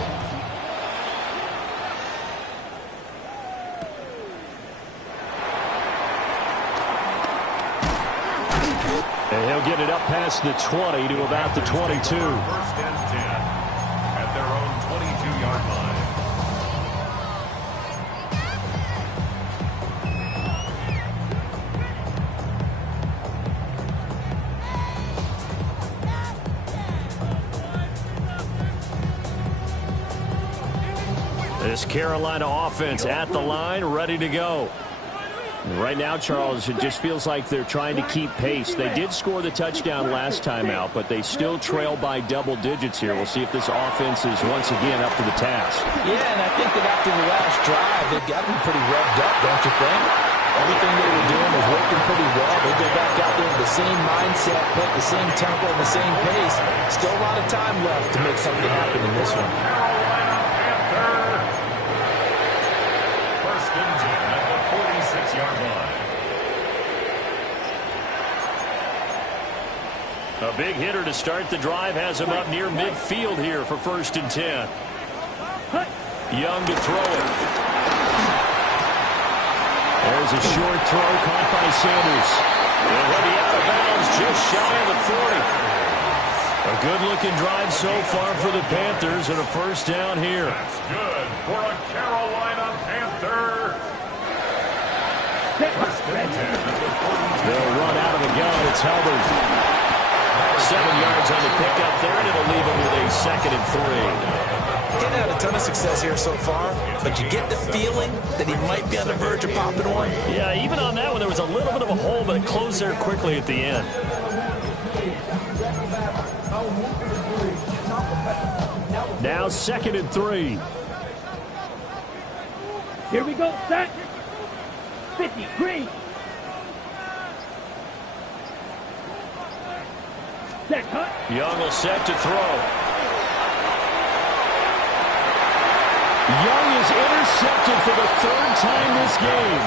And he'll get it up past the 20 to about the 22. 1st and 10 at their own 22-yard line. This Carolina offense at the line, ready to go. Right now, Charles, it just feels like they're trying to keep pace. They did score the touchdown last time out, but they still trail by double digits here. We'll see if this offense is once again up to the task. Yeah, and I think that after the last drive, they've got to be pretty revved up, don't you think? Everything they were doing was working pretty well. They go back out there with the same mindset, put the same tempo and the same pace. Still a lot of time left to make something happen in this one. First and 10 at the 46-yard line. A big hitter to start the drive has him up near midfield here for 1st and 10. Young to throw it. There's a short throw caught by Sanders. And he'll be out of bounds just shy of the 40. A good-looking drive so far for the Panthers and a 1st down here. That's good for a Carolina Panther. First and 10 at the 42. They'll run out of the gun. It's Hubbard. 7 yards on the pickup there, and it'll leave him with a 2nd and 3. Didn't have a ton of success here so far, but you get the feeling that he might be on the verge of popping one. Yeah, even on that one, there was a little bit of a hole, but it closed there quickly at the end. Now 2nd and 3. Here we go, set. 50, green. Set, cut. Young will set to throw. Young is intercepted for the third time this game.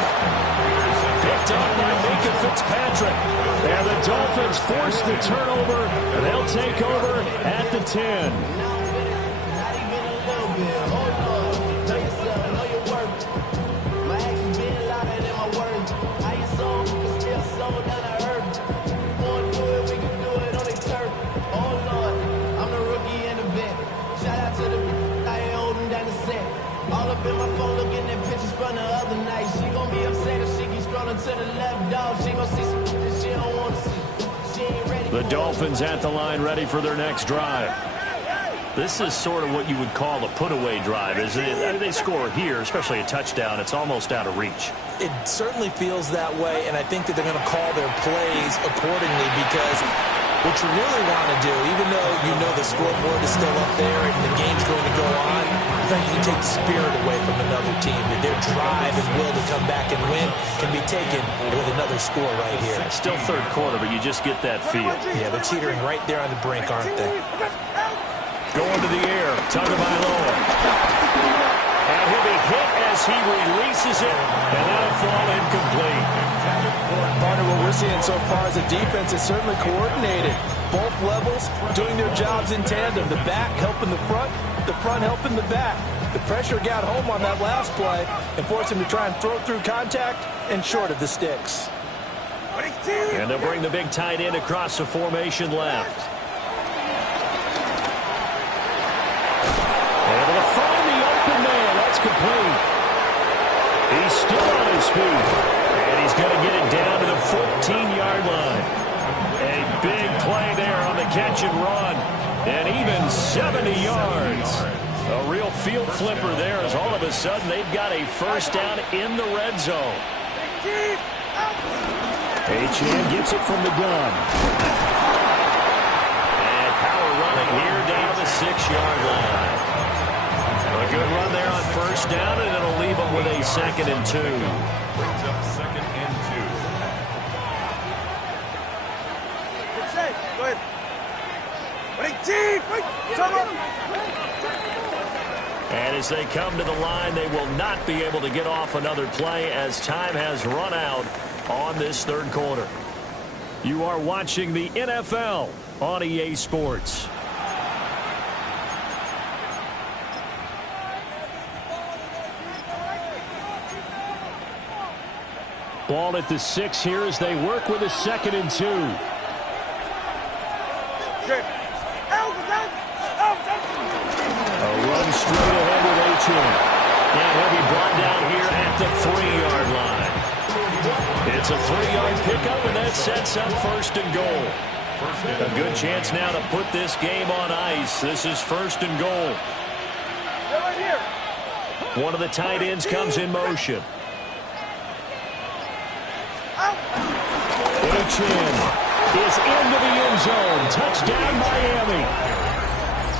Picked up by Micah Fitzpatrick. And the Dolphins force the turnover, and they'll take over at the 10. In my phone looking at pictures from the other night. She gon' be upset if she keeps scrolling to the left, dog. She gon' see some that she don't want to see. She ain't ready. The Dolphins at the line, ready for their next drive. This is sort of what you would call a put-away drive, isn't it? I mean, they score here, especially a touchdown. It's almost out of reach. It certainly feels that way, and I think that they're going to call their plays accordingly because what you really want to do, even though you know the scoreboard is still up there and the game's going to go on, I think you take the spirit away from another team. That their drive and will to come back and win can be taken with another score right here. It's still third quarter, but you just get that feel. Yeah, they're teetering right there on the brink, aren't they? Going to the air, Tagovailoa. And he'll be hit as he releases it, and that'll fall incomplete. Partner, what we're seeing so far as a defense is certainly coordinated. Both levels doing their jobs in tandem. The back helping the front helping the back. The pressure got home on that last play and forced him to try and throw through contact and short of the sticks. And they'll bring the big tight end across the formation left. Able to find the open man. That's complete. He's still on his feet. And he's going to get it down to the 14-yard line. A big play there on the catch and run. And even 70 yards. A real field flipper there as all of a sudden they've got a first down in the red zone. H.N. gets it from the gun. And power running here down the 6-yard line. A good run there on first down, and it'll leave them with a 2nd and 2. Brings up 2nd and 2. Go ahead. Come on. And as they come to the line, they will not be able to get off another play as time has run out on this third quarter. You are watching the NFL on EA Sports. Ball at the 6 here as they work with a 2nd and 2. A run straight ahead with H.N. And he'll be brought down here at the 3-yard line. It's a 3-yard pickup, and that sets up 1st and goal. A good chance now to put this game on ice. This is 1st and goal. One of the tight ends comes in motion. H.N. is into the end zone. Touchdown, Miami.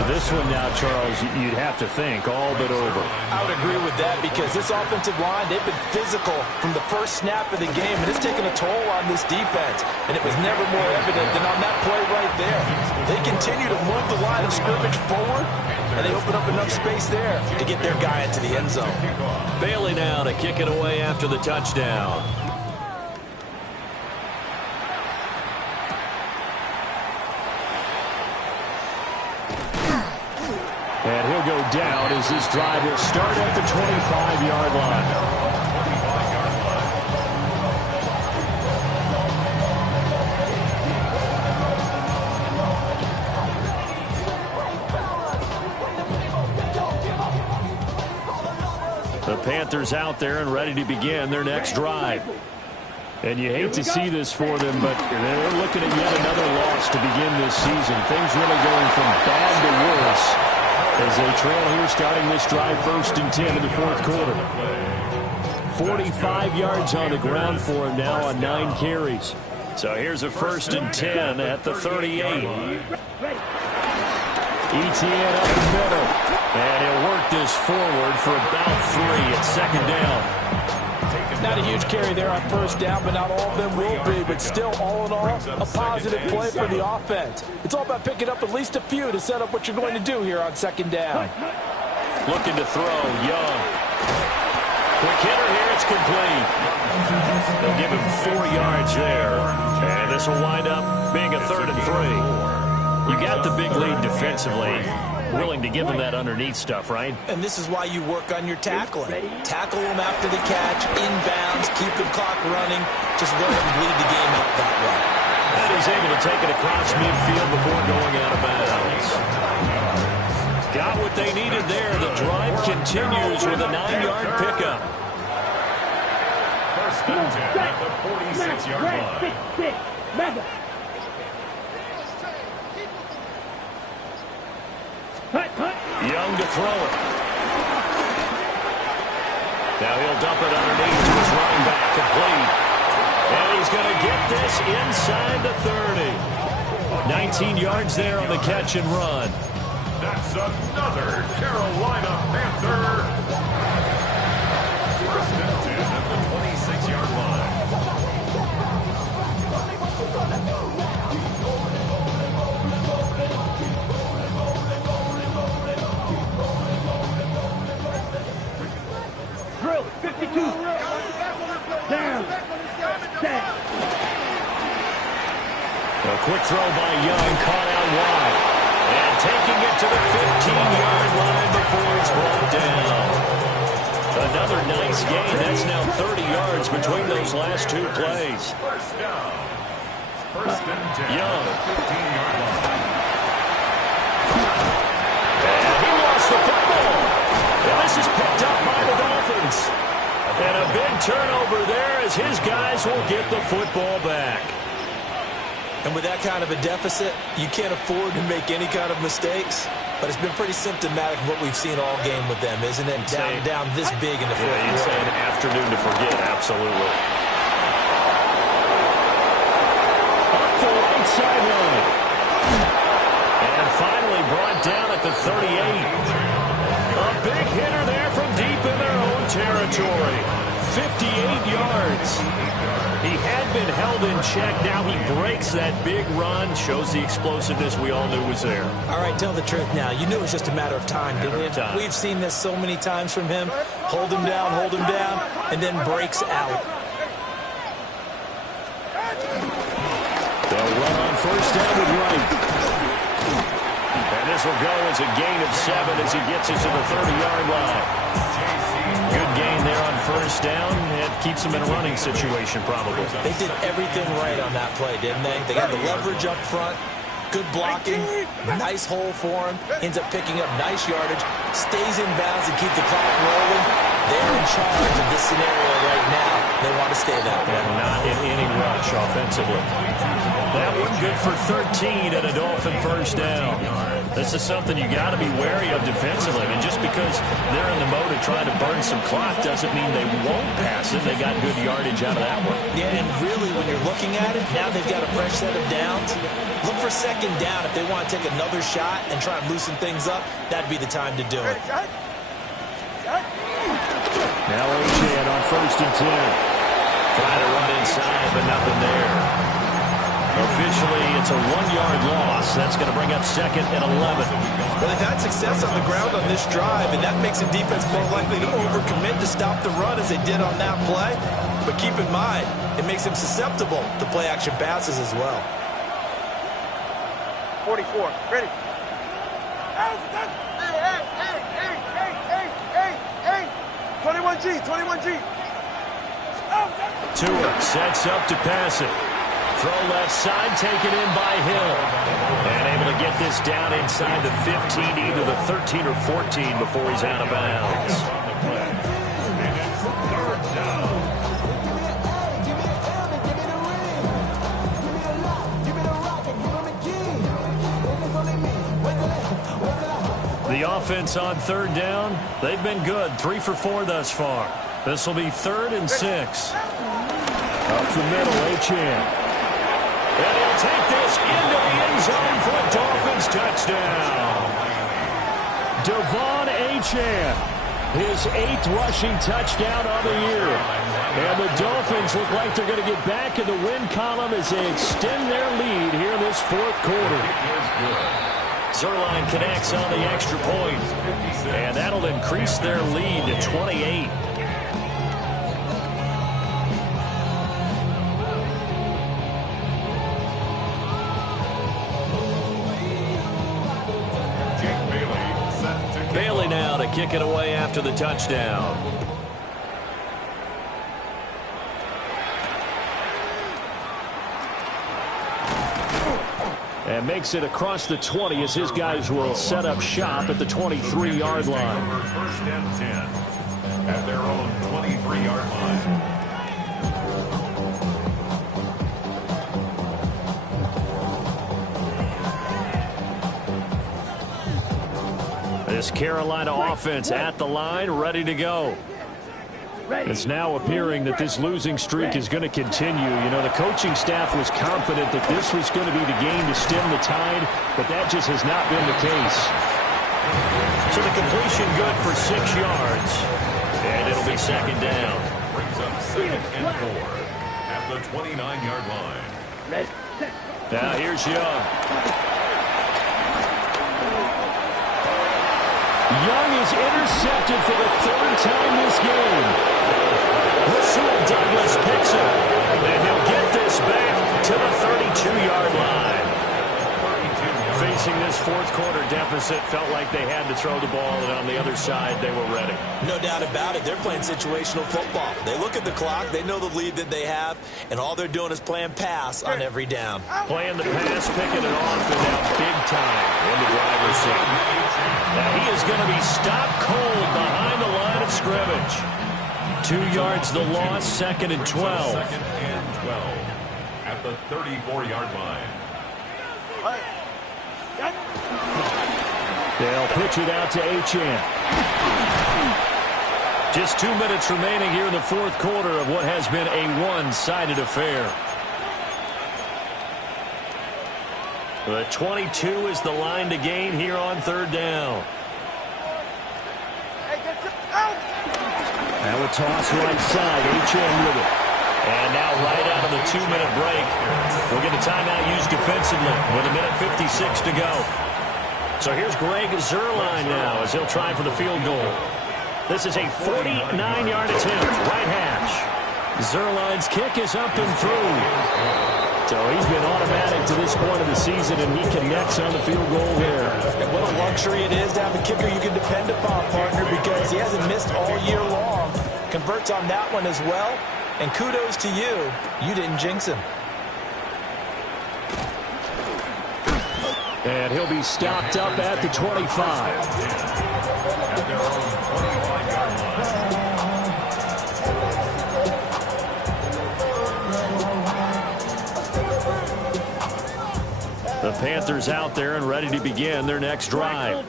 This one now, Charles, you'd have to think all but over. I would agree with that because this offensive line, they've been physical from the first snap of the game, and it's taken a toll on this defense. And it was never more evident than on that play right there. They continue to move the line of scrimmage forward, and they open up enough space there to get their guy into the end zone. Bailey now to kick it away after the touchdown. And he'll go down as this drive will start at the 25-yard line. The Panthers out there and ready to begin their next drive. And you hate to see this for them, but they're looking at yet another loss to begin this season. Things really going from bad to worse as they trail here starting this drive 1st and 10 in the 4th quarter. 45 yards on the ground for him now on 9 carries. So here's a 1st and 10 at the 38. ETN up the middle. And he'll work this forward for about 3 at 2nd down. Not a huge carry there on first down, but not all of them will be. But still, all in all, a positive play for the offense. It's all about picking up at least a few to set up what you're going to do here on 2nd down. Looking to throw. Young. Quick hitter here. It's complete. They'll give him 4 yards there. And this will wind up being a 3rd and 3. You got the big lead defensively. Willing to give him that underneath stuff, right? And this is why you work on your tackling. Tackle them after the catch, inbounds, keep the clock running. Just let them bleed the game out that way. And he's able to take it across midfield before going out of bounds. Got what they needed there. The drive continues with a 9-yard pickup. First and 10 at the 46-yard line. Madden. Young to throw it. Now he'll dump it underneath to his running back, complete. And he's going to get this inside the 30. 19 yards there on the catch and run. That's another Carolina Panther. First and 10 at the 26-yard line. Drill, 52. Down. Set. A quick throw by Young, caught out wide. And taking it to the 15-yard line before it's brought down. Another nice gain. That's now 30 yards between those last 2 plays. First down. First and 10 Young. at the 15-yard line. And he lost the football. And this is picked up by the Dolphins. And a big turnover there as his guys will get the football back. And with that kind of a deficit, you can't afford to make any kind of mistakes. But it's been pretty symptomatic of what we've seen all game with them, isn't it? Down this big in the fourth quarter. You'd say an afternoon to forget, absolutely. Up the right sideline. And finally brought down at the 38. A big hitter there from deep in their own territory. 58 yards. He had been held in check. Now he breaks that big run. Shows the explosiveness we all knew was there. All right, tell the truth now. You knew it was just a matter of time, didn't you? We've seen this so many times from him. Hold him down, and then breaks out. They'll run on first down with Wright. And this will go as a gain of 7 as he gets it to the 30-yard line. Good gain there on first down. It keeps him in a running situation, probably. They did everything right on that play, didn't they? They got the leverage up front, good blocking, nice hole for him, ends up picking up nice yardage, stays in bounds and keep the clock rolling. They're in charge of this scenario right now. They want to stay that way. And not in any rush offensively. That one good for 13 at a Dolphin first down. This is something you got to be wary of defensively. I mean, just because they're in the mode of trying to burn some clock doesn't mean they won't pass it. They got good yardage out of that one. Yeah, and really, when you're looking at it, now they've got a fresh set of downs. Look for second down. If they want to take another shot and try and loosen things up, that'd be the time to do it. Now Achan on first and 10. Trying to run inside, but nothing there. Officially, it's a 1-yard loss. That's going to bring up second and 11. Well, they've had success on the ground on this drive, and that makes the defense more likely to overcommit to stop the run as they did on that play. But keep in mind, it makes them susceptible to play-action passes as well. 44. Ready. 21G. 21G. Tua sets up to pass it. Throw left side, taken in by Hill. And able to get this down inside the 15, either the 13 or 14 before he's out of bounds. The offense on third down, they've been good. 3 for 4 thus far. This will be 3rd and 6. Up the middle, Achan. And he'll take this into the end zone for a Dolphins touchdown. Devon Achan, his 8th rushing touchdown on the year. And the Dolphins look like they're going to get back in the win column as they extend their lead here in this 4th quarter. Zerline connects on the extra point, and that'll increase their lead to 28. Bailey now to kick it away after the touchdown. And makes it across the 20 as his guys will set up shop at the 23-yard line. First and 10 at their own 23-yard line. This Carolina offense at the line, ready to go. It's now appearing that this losing streak is going to continue. You know, the coaching staff was confident that this was going to be the game to stem the tide, but that just has not been the case. So the completion good for 6 yards, and it'll be second down. Brings up second and 4 at the 29-yard line. Now here's Young. Young is intercepted for the 3rd time this game. Rasul Douglas picks it, and he'll get this back to the 32-yard line. Facing this fourth-quarter deficit, felt like they had to throw the ball, and on the other side, they were ready. No doubt about it. They're playing situational football. They look at the clock. They know the lead that they have, and all they're doing is playing pass on every down. Playing the pass, picking it off, and now big time in the driver's seat. Now he is going to be stopped cold behind the line of scrimmage. 2 yards the loss, second and 12. Second and 12 at the 34-yard line. They'll pitch it out to Achane. Just 2 minutes remaining here in the fourth quarter of what has been a one-sided affair. The 22 is the line to gain here on 3rd down. Now a toss right side. Achane with it. And now right out of the 2-minute break, we'll get a timeout used defensively with 1:56 to go. So here's Greg Zerline now as he'll try for the field goal. This is a 49-yard attempt, right hash. Zerline's kick is up and through. So he's been automatic to this point of the season, and he connects on the field goal there. And what a luxury it is to have a kicker you can depend upon, partner, because he hasn't missed all year long. Converts on that one as well. And kudos to you. You didn't jinx him. And he'll be stopped up at the 25. At their own 25-yard line. The Panthers out there and ready to begin their next drive.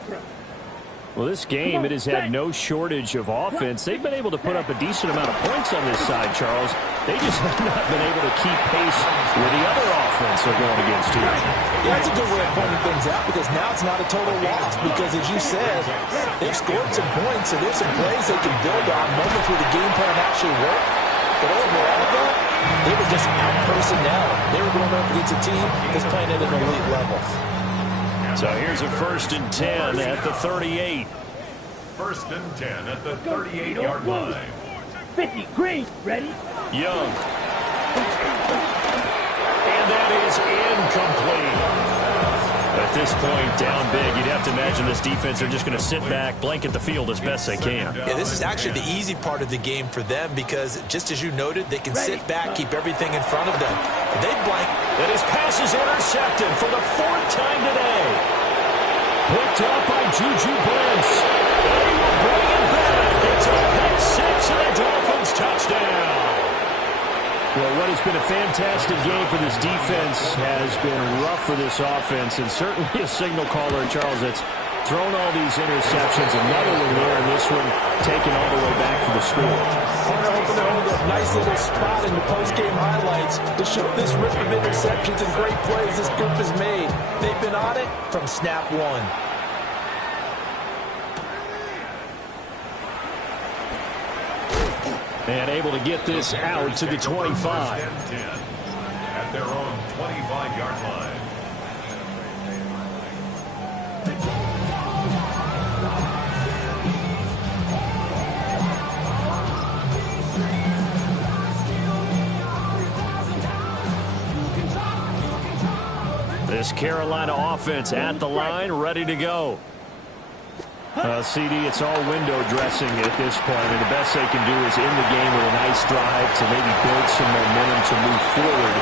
Well, this game, it has had no shortage of offense. They've been able to put up a decent amount of points on this side, Charles. They just have not been able to keep pace with the other offense they're going against here. Yeah, that's a good way of pointing things out, because now it's not a total loss. Because, as you said, they've scored some points, so there's some plays they can build on, moments where the game plan actually worked. But overall, though, they were just out personnel. They were going up against a team that's playing at an elite level. So here's a 1st and 10 at the 38. 1st and 10 at the 38-yard line. 50, green, ready? Young. And that is incomplete. At this point, down big, you'd have to imagine this defense are just going to sit back, blanket the field as best they can. Yeah, this is actually the easy part of the game for them, because just as you noted, they can sit back, keep everything in front of them. They blank. And his pass is intercepted for the 4th time today. Picked up by Juju Brents. And he will bring it back. It's a pick 6 and a Dolphins touchdown. Well, what has been a fantastic game for this defense has been rough for this offense, and certainly a signal caller, Charles, that's thrown all these interceptions. Another one there, and this one taken all the way back for the score. They're hoping to hold a nice little spot in the post-game highlights to show this rip of interceptions and great plays this group has made. They've been on it from snap one. And able to get this out to the 25. At their own 25-yard line. This Carolina offense at the line, ready to go. CD, it's all window dressing at this point, and the best they can do is end the game with a nice drive to maybe build some momentum to move forward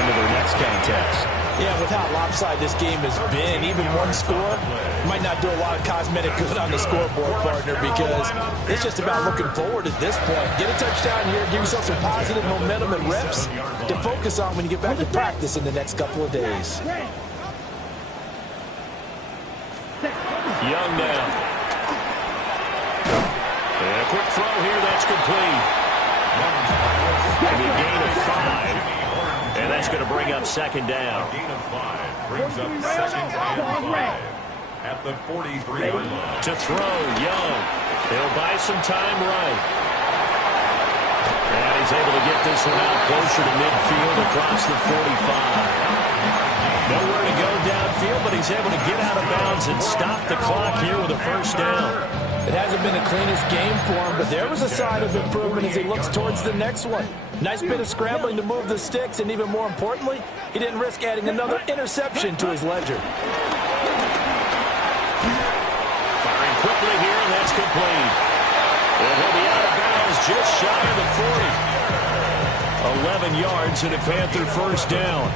into their next contest. Yeah, with how lopsided this game has been, even one score might not do a lot of cosmetic good on the scoreboard, partner, because it's just about looking forward at this point. Get a touchdown here, give yourself some positive momentum and reps to focus on when you get back to practice in the next couple of days. Young now. And a quick throw here, that's complete. And a gain of 5. And that's going to bring up second down. Gain of 5 brings up second and 5 at the 43-yard line. To throw, Young. He'll buy some time right. And he's able to get this one out closer to midfield across the 45. Nowhere to go downfield, but he's able to get out of bounds and stop the clock here with a first down. It hasn't been the cleanest game for him, but there was a sign of improvement as he looks towards the next one. Nice bit of scrambling to move the sticks, and even more importantly, he didn't risk adding another interception to his ledger. Firing quickly here, and that's complete. And he'll be out of bounds just shy of the 40. 11 yards and a Panther first down.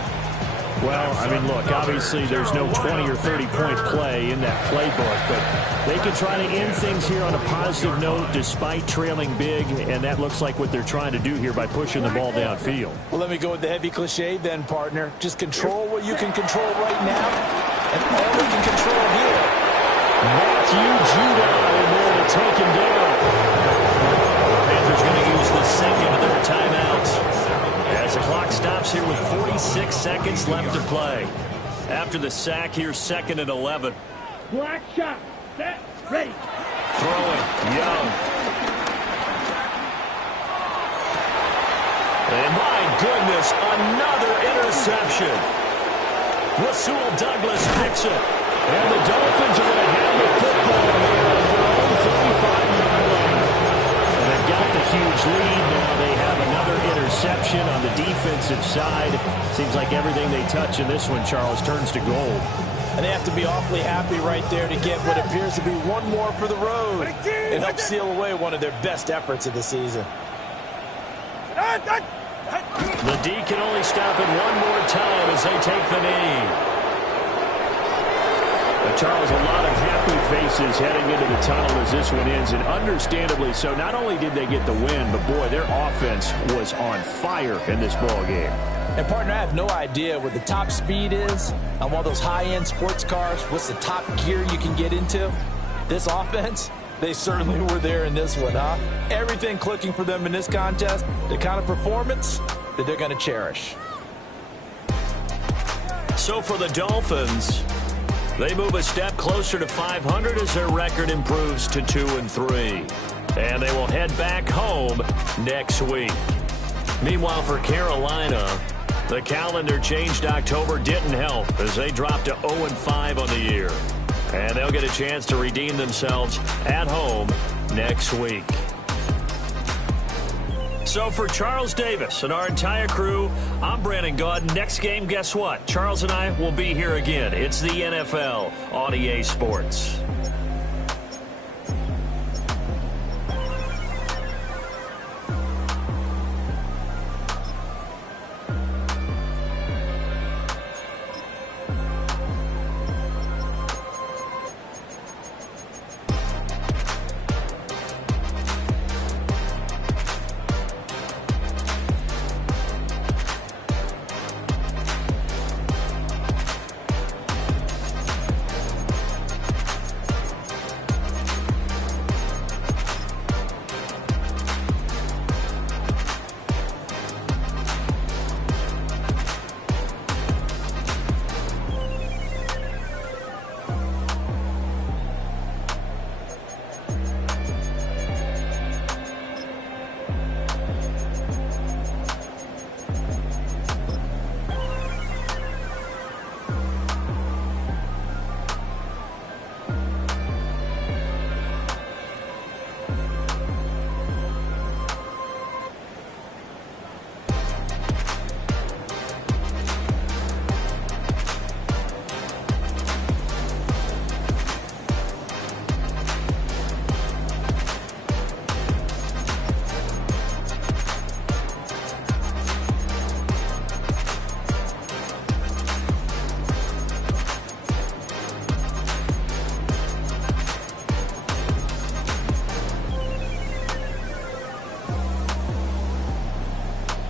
Well, I mean, look, obviously there's no 20 or 30-point play in that playbook, but they can try to end things here on a positive note despite trailing big, and that looks like what they're trying to do here by pushing the ball downfield. Well, let me go with the heavy cliche then, partner. Just control what you can control right now, and all we can control here. Matthew Judon in there to take him down. The Panthers going to use the second of their timeouts as the clock stops here with 46 seconds left to play. After the sack here, 2nd and 11. Black shot. Set. Ready. Throwing. Young. And my goodness, another interception. Rasul Douglas picks it. And the Dolphins are going to have the football here at their own 35-yard line. And they've got the huge lead. Now they have another interception on the defensive side. Seems like everything they touch in this one, Charles, turns to gold. And they have to be awfully happy right there to get what appears to be one more for the road and help seal away one of their best efforts of the season. The D can only stop it one more time as they take the knee. Charles, a lot of happy faces heading into the tunnel as this one ends, and understandably so. Not only did they get the win, but boy, their offense was on fire in this ball game. And partner, I have no idea what the top speed is on one of those high-end sports cars. What's the top gear you can get into? This offense, they certainly were there in this one, huh? Everything clicking for them in this contest, the kind of performance that they're going to cherish. So for the Dolphins, they move a step closer to 500 as their record improves to 2-3. And they will head back home next week. Meanwhile, for Carolina, the calendar changed October didn't help as they dropped to 0-5 on the year. And they'll get a chance to redeem themselves at home next week. So for Charles Davis and our entire crew, I'm Brandon Gaudin. Next game, guess what? Charles and I will be here again. It's the NFL on EA Sports.